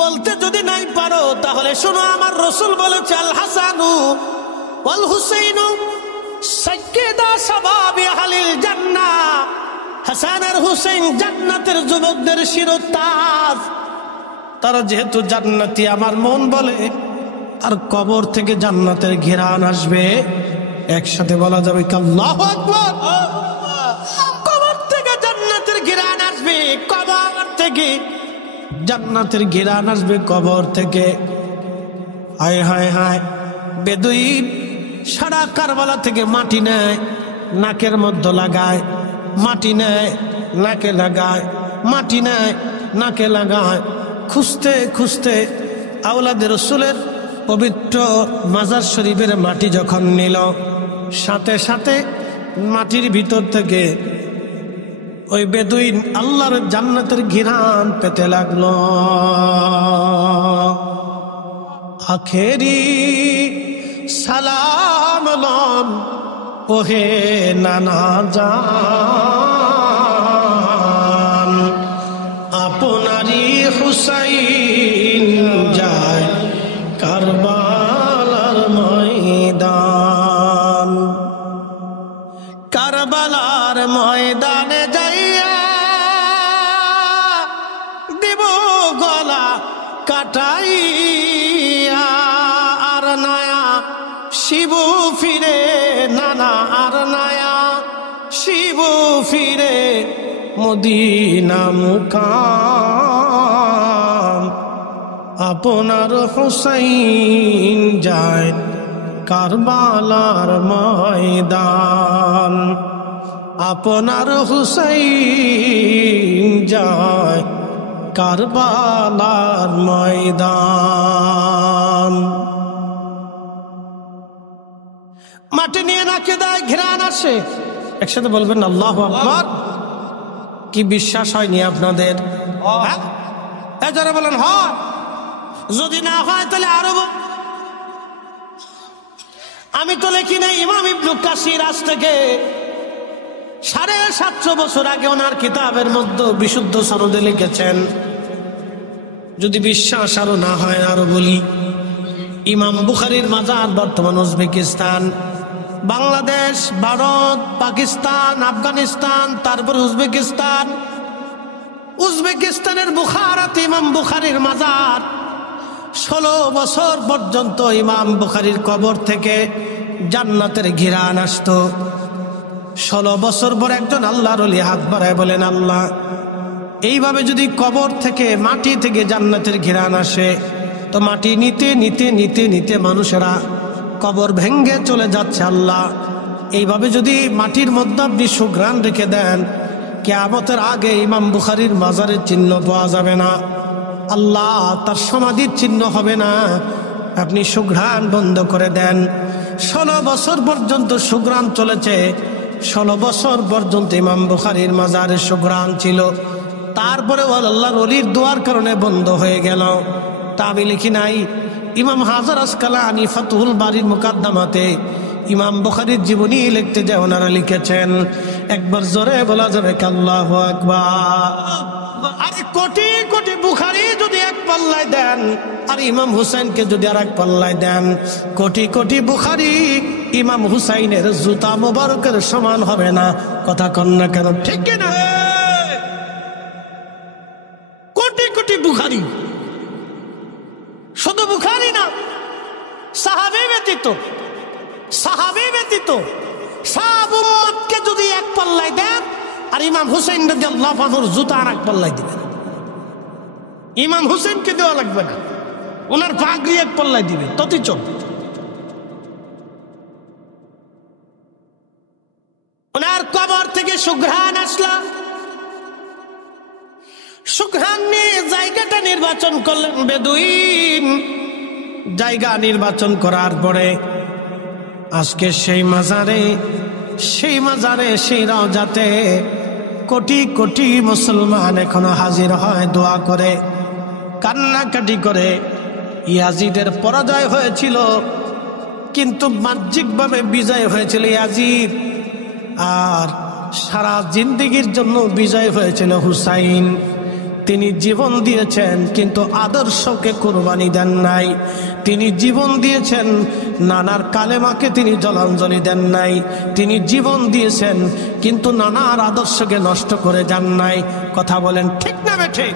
বলতে যদি নাই পারো তাহলে শোনো, আমার রসুল বলেছে আল হাসানু ওয়াল হুসাইনু সাইয়্যিদা শাবাবি আহলিল জান্নাহ, হাসান আর হুসাইন জান্নাতের যুবকদের শিরোতাজ। তারা যেহেতু জান্নাতি, আমার মন বলে আর কবর থেকে জান্নাতের ঘেরান আসবে। একসাথে বলা যাবে কি আল্লাহু আকবার। কবর থেকে জান্নাতের ঘেরান আসবে, কবর থেকে জান্নাতের ঘিরান আসবে কবর থেকে। হায় হায় হায়, বেদুইন সারা কারবালা থেকে মাটি নেয়, নাকের মধ্যে লাগায়, মাটি নেয় নাকে লাগায়, মাটি নেয় নাকে লাগায়, খুঁজতে খুঁজতে আওলাদের রসুলের পবিত্র মাজার শরীফের মাটি যখন নিল, সাথে সাথে মাটির ভিতর থেকে ওই বেদুইন আল্লাহর জান্নাতের ঘিরান পেতে লাগলো। আখেরি সালাম লন ওহে নানা জান, আপনারি হুসাইন যায় কারবালার ময়দান। কারবালার ময়দানে যাইয়া দেব গলা কাটাইয়া, আর নয়া শিব ফিরে নানা, আর নয়া শিব ফিরে মদিনা মুকাম। আপনার হুসাইন যায় কারবালার ময়দান, আপনার হুসাইন যায় কারবালার ময়দান। মাটি নিয়ে নাকে দেয়, ঘিরান আসে। একসাথে বলবেন আল্লাহু আকবার। কি বিশ্বাস হয়নি আপনাদের? যারা বলেন হয়, যদি না হয় তাহলে আরো। আমি তো লিখি নাই, ইমাম ইবনে কাসির আজ থেকে 750 বছর আগে ওনার কিতাবের মধ্যে বিশুদ্ধ সনদে লিখেছেন। যদি বিশ্বাস আরো না হয় আরো বলি, ইমাম বুখারীর মাজার বর্তমান উজবেকিস্তান, বাংলাদেশ, ভারত, পাকিস্তান, আফগানিস্তান, তারপর উজবেকিস্তান। উজবেকিস্তানের বুখারাতে ইমাম বুখারীর মাজার। 16 বছর পর্যন্ত ইমাম বুখারীর কবর থেকে জান্নাতের ঘিরান আসতো। 16 বছর পর একজন আল্লাহর ওলি হাত বাড়ায় বলেন, আল্লাহ, এইভাবে যদি কবর থেকে, মাটি থেকে জান্নাতের ঘিরান আসে, তো মাটি নিতে নিতে নিতে নিতে মানুষেরা কবর ভেঙ্গে চলে যাচ্ছে। আল্লাহ, এইভাবে যদি মাটির মধ্যে আপনি সুঘ্রাণ রেখে দেন, কিয়ামতের আগে ইমাম বুখারীর মাজারের চিহ্ন পাওয়া যাবে না। আল্লাহ, তার সমাধির চিহ্ন হবে না। আপনি সুঘ্রাণ বন্ধ করে দেন। 16 বছর পর্যন্ত সুঘ্রাণ চলেছে। 16 বছর পর্যন্ত ইমাম বুখারীর মাজারের সুঘ্রাণ ছিল। তারপরে আল্লাহর ওলির দোয়ার কারণে বন্ধ হয়ে গেল। তা আমি লিখি নাই, ইমাম হাজার আসকালানি ফাতহুল বারীর মুকাদ্দামাতে ইমাম বুখারীর জীবনী লিখতে যায় ওনারা লিখেছেন। একবার জোরে বলা যাবে আল্লাহু আকবার। আরে কোটি কোটি বুখারী যদি এক পাল্লায় দেন, আর ইমাম হুসাইনকে যদি আর এক পাল্লায় দেন, কোটি কোটি বুখারী ইমাম হুসাইনের জুতা মোবারকের সমান হবে না। কথা কন না কেন? ঠিক না? কোটি কোটি বুখারী, শুধু বুখারী না, সাহাবী ব্যতীত, সাহাবী ব্যতীত সব উম্মতকে যদি এক পাল্লায় দেন, আর ইমাম হুসাইন রাদিয়াল্লাহু আনহুর জুতা আর এক পাল্লায় দিবেন। ইমাম হুসাইনকে দেওয়া লাগবে না, ওনার পাগড়ি এক পাল্লায় দিবে, ততই চল। ওনার কবর থেকে সুঘ্রাণ আসলাম, সুঘ্রাণ নিয়ে জায়গাটা নির্বাচন করলেন বেদুইন। জায়গা নির্বাচন করার পরে আজকে সেই মাজারে, সেই রওজাতে কোটি কোটি মুসলমান এখনো হাজির হয়, দোয়া করে, কান্নাকাটি করে। ইয়াজিদের পরাজয় হয়েছিল, কিন্তু বাহ্যিকভাবে বিজয় হয়েছিল ইয়াজিদ, আর সারা জিন্দেগির জন্য বিজয় হয়েছিল হুসাইন। তিনি জীবন দিয়েছেন কিন্তু আদর্শকে কুরবানি দেন নাই। তিনি জীবন দিয়েছেন, নানার কালেমাকে তিনি জলাঞ্জলি দেন নাই। তিনি জীবন দিয়েছেন কিন্তু নানার আদর্শকে নষ্ট করে যান নাই। কথা বলেন ঠিক না বেঠে?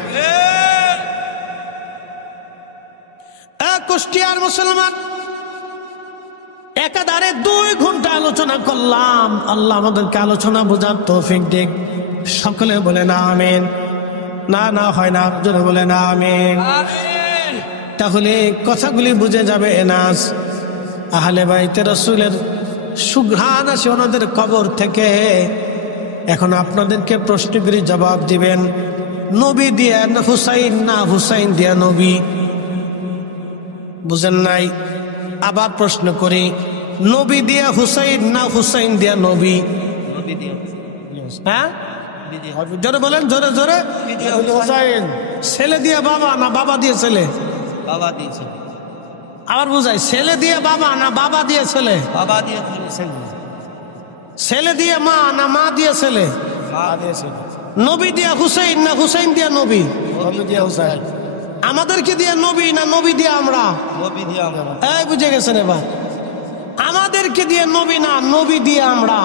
কুষ্টিয়ার মুসলমান, একাধারে 2 ঘন্টা আলোচনা করলাম। আল্লাহ আমাদেরকে আলোচনা বোঝার তৌফিক দিক। সকলে বলেন আমিন। না না হয় না, জোরে বলে না আমিন। তাহলে কথাগুলি বুঝে যাবে নাস আহলে বাইতে রাসূলের সুঘ্রাণ আসে ওনাদের কবর থেকে। এখন আপনাদেরকে প্রশ্নগুলি জবাব দিবেন, নবী দিয়া হুসাইন না হুসাইন দিয়া নবী? বুঝেন নাই? আবার প্রশ্ন করি, নবী দিয়া হুসাইন না হুসাইন দিয়া নবী? হ্যাঁ জোরে বলেন, জোরে জোরে। হুসাইন। ছেলে দিয়ে বাবা না বাবা দিয়ে ছেলে? বাবা দিয়েছে। আবার বুঝাই, ছেলে দিয়ে বাবা না বাবা দিয়ে ছেলে? বাবা দিয়েছে। ছেলে দিয়ে মা না মা দিয়ে ছেলে? মা দিয়েছে। নবী দিয়া হুসাইন না হুসাইন দিয়া নবী? নবী দিয়ে হুসাইন। আমাদেরকে দিয়ে নবী না নবী দিয়ে আমরা? নবী দিয়ে আমরা। এই বুঝে গেছেন এবার? আমাদেরকে দিয়ে নবী না নবী দিয়ে আমরা।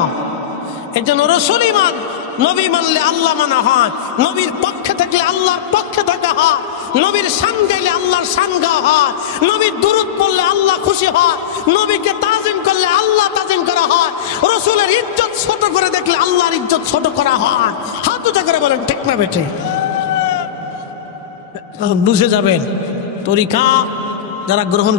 এই জন্য রসুল ইমান, নবী মানলে আল্লাহ মানা হয়, নবীর পক্ষে থাকলে আল্লাহর পক্ষে থাকা হয়, নবীর শান গাইলে আল্লাহর শান গাওয়া হয়, নবীর দুরূদ পড়লে আল্লাহ খুশি হয়, নবীকে তাজিম করলে আল্লাহ তাজিম করা হয়, রসুলের ইজ্জত ছোট করে দেখলে আল্লাহর ইজ্জত ছোট করা হয়। হাত উঁচা করে বলেন ঠিক না বেঠে? বুঝে যাবেন তরিকা যারা গ্রহণ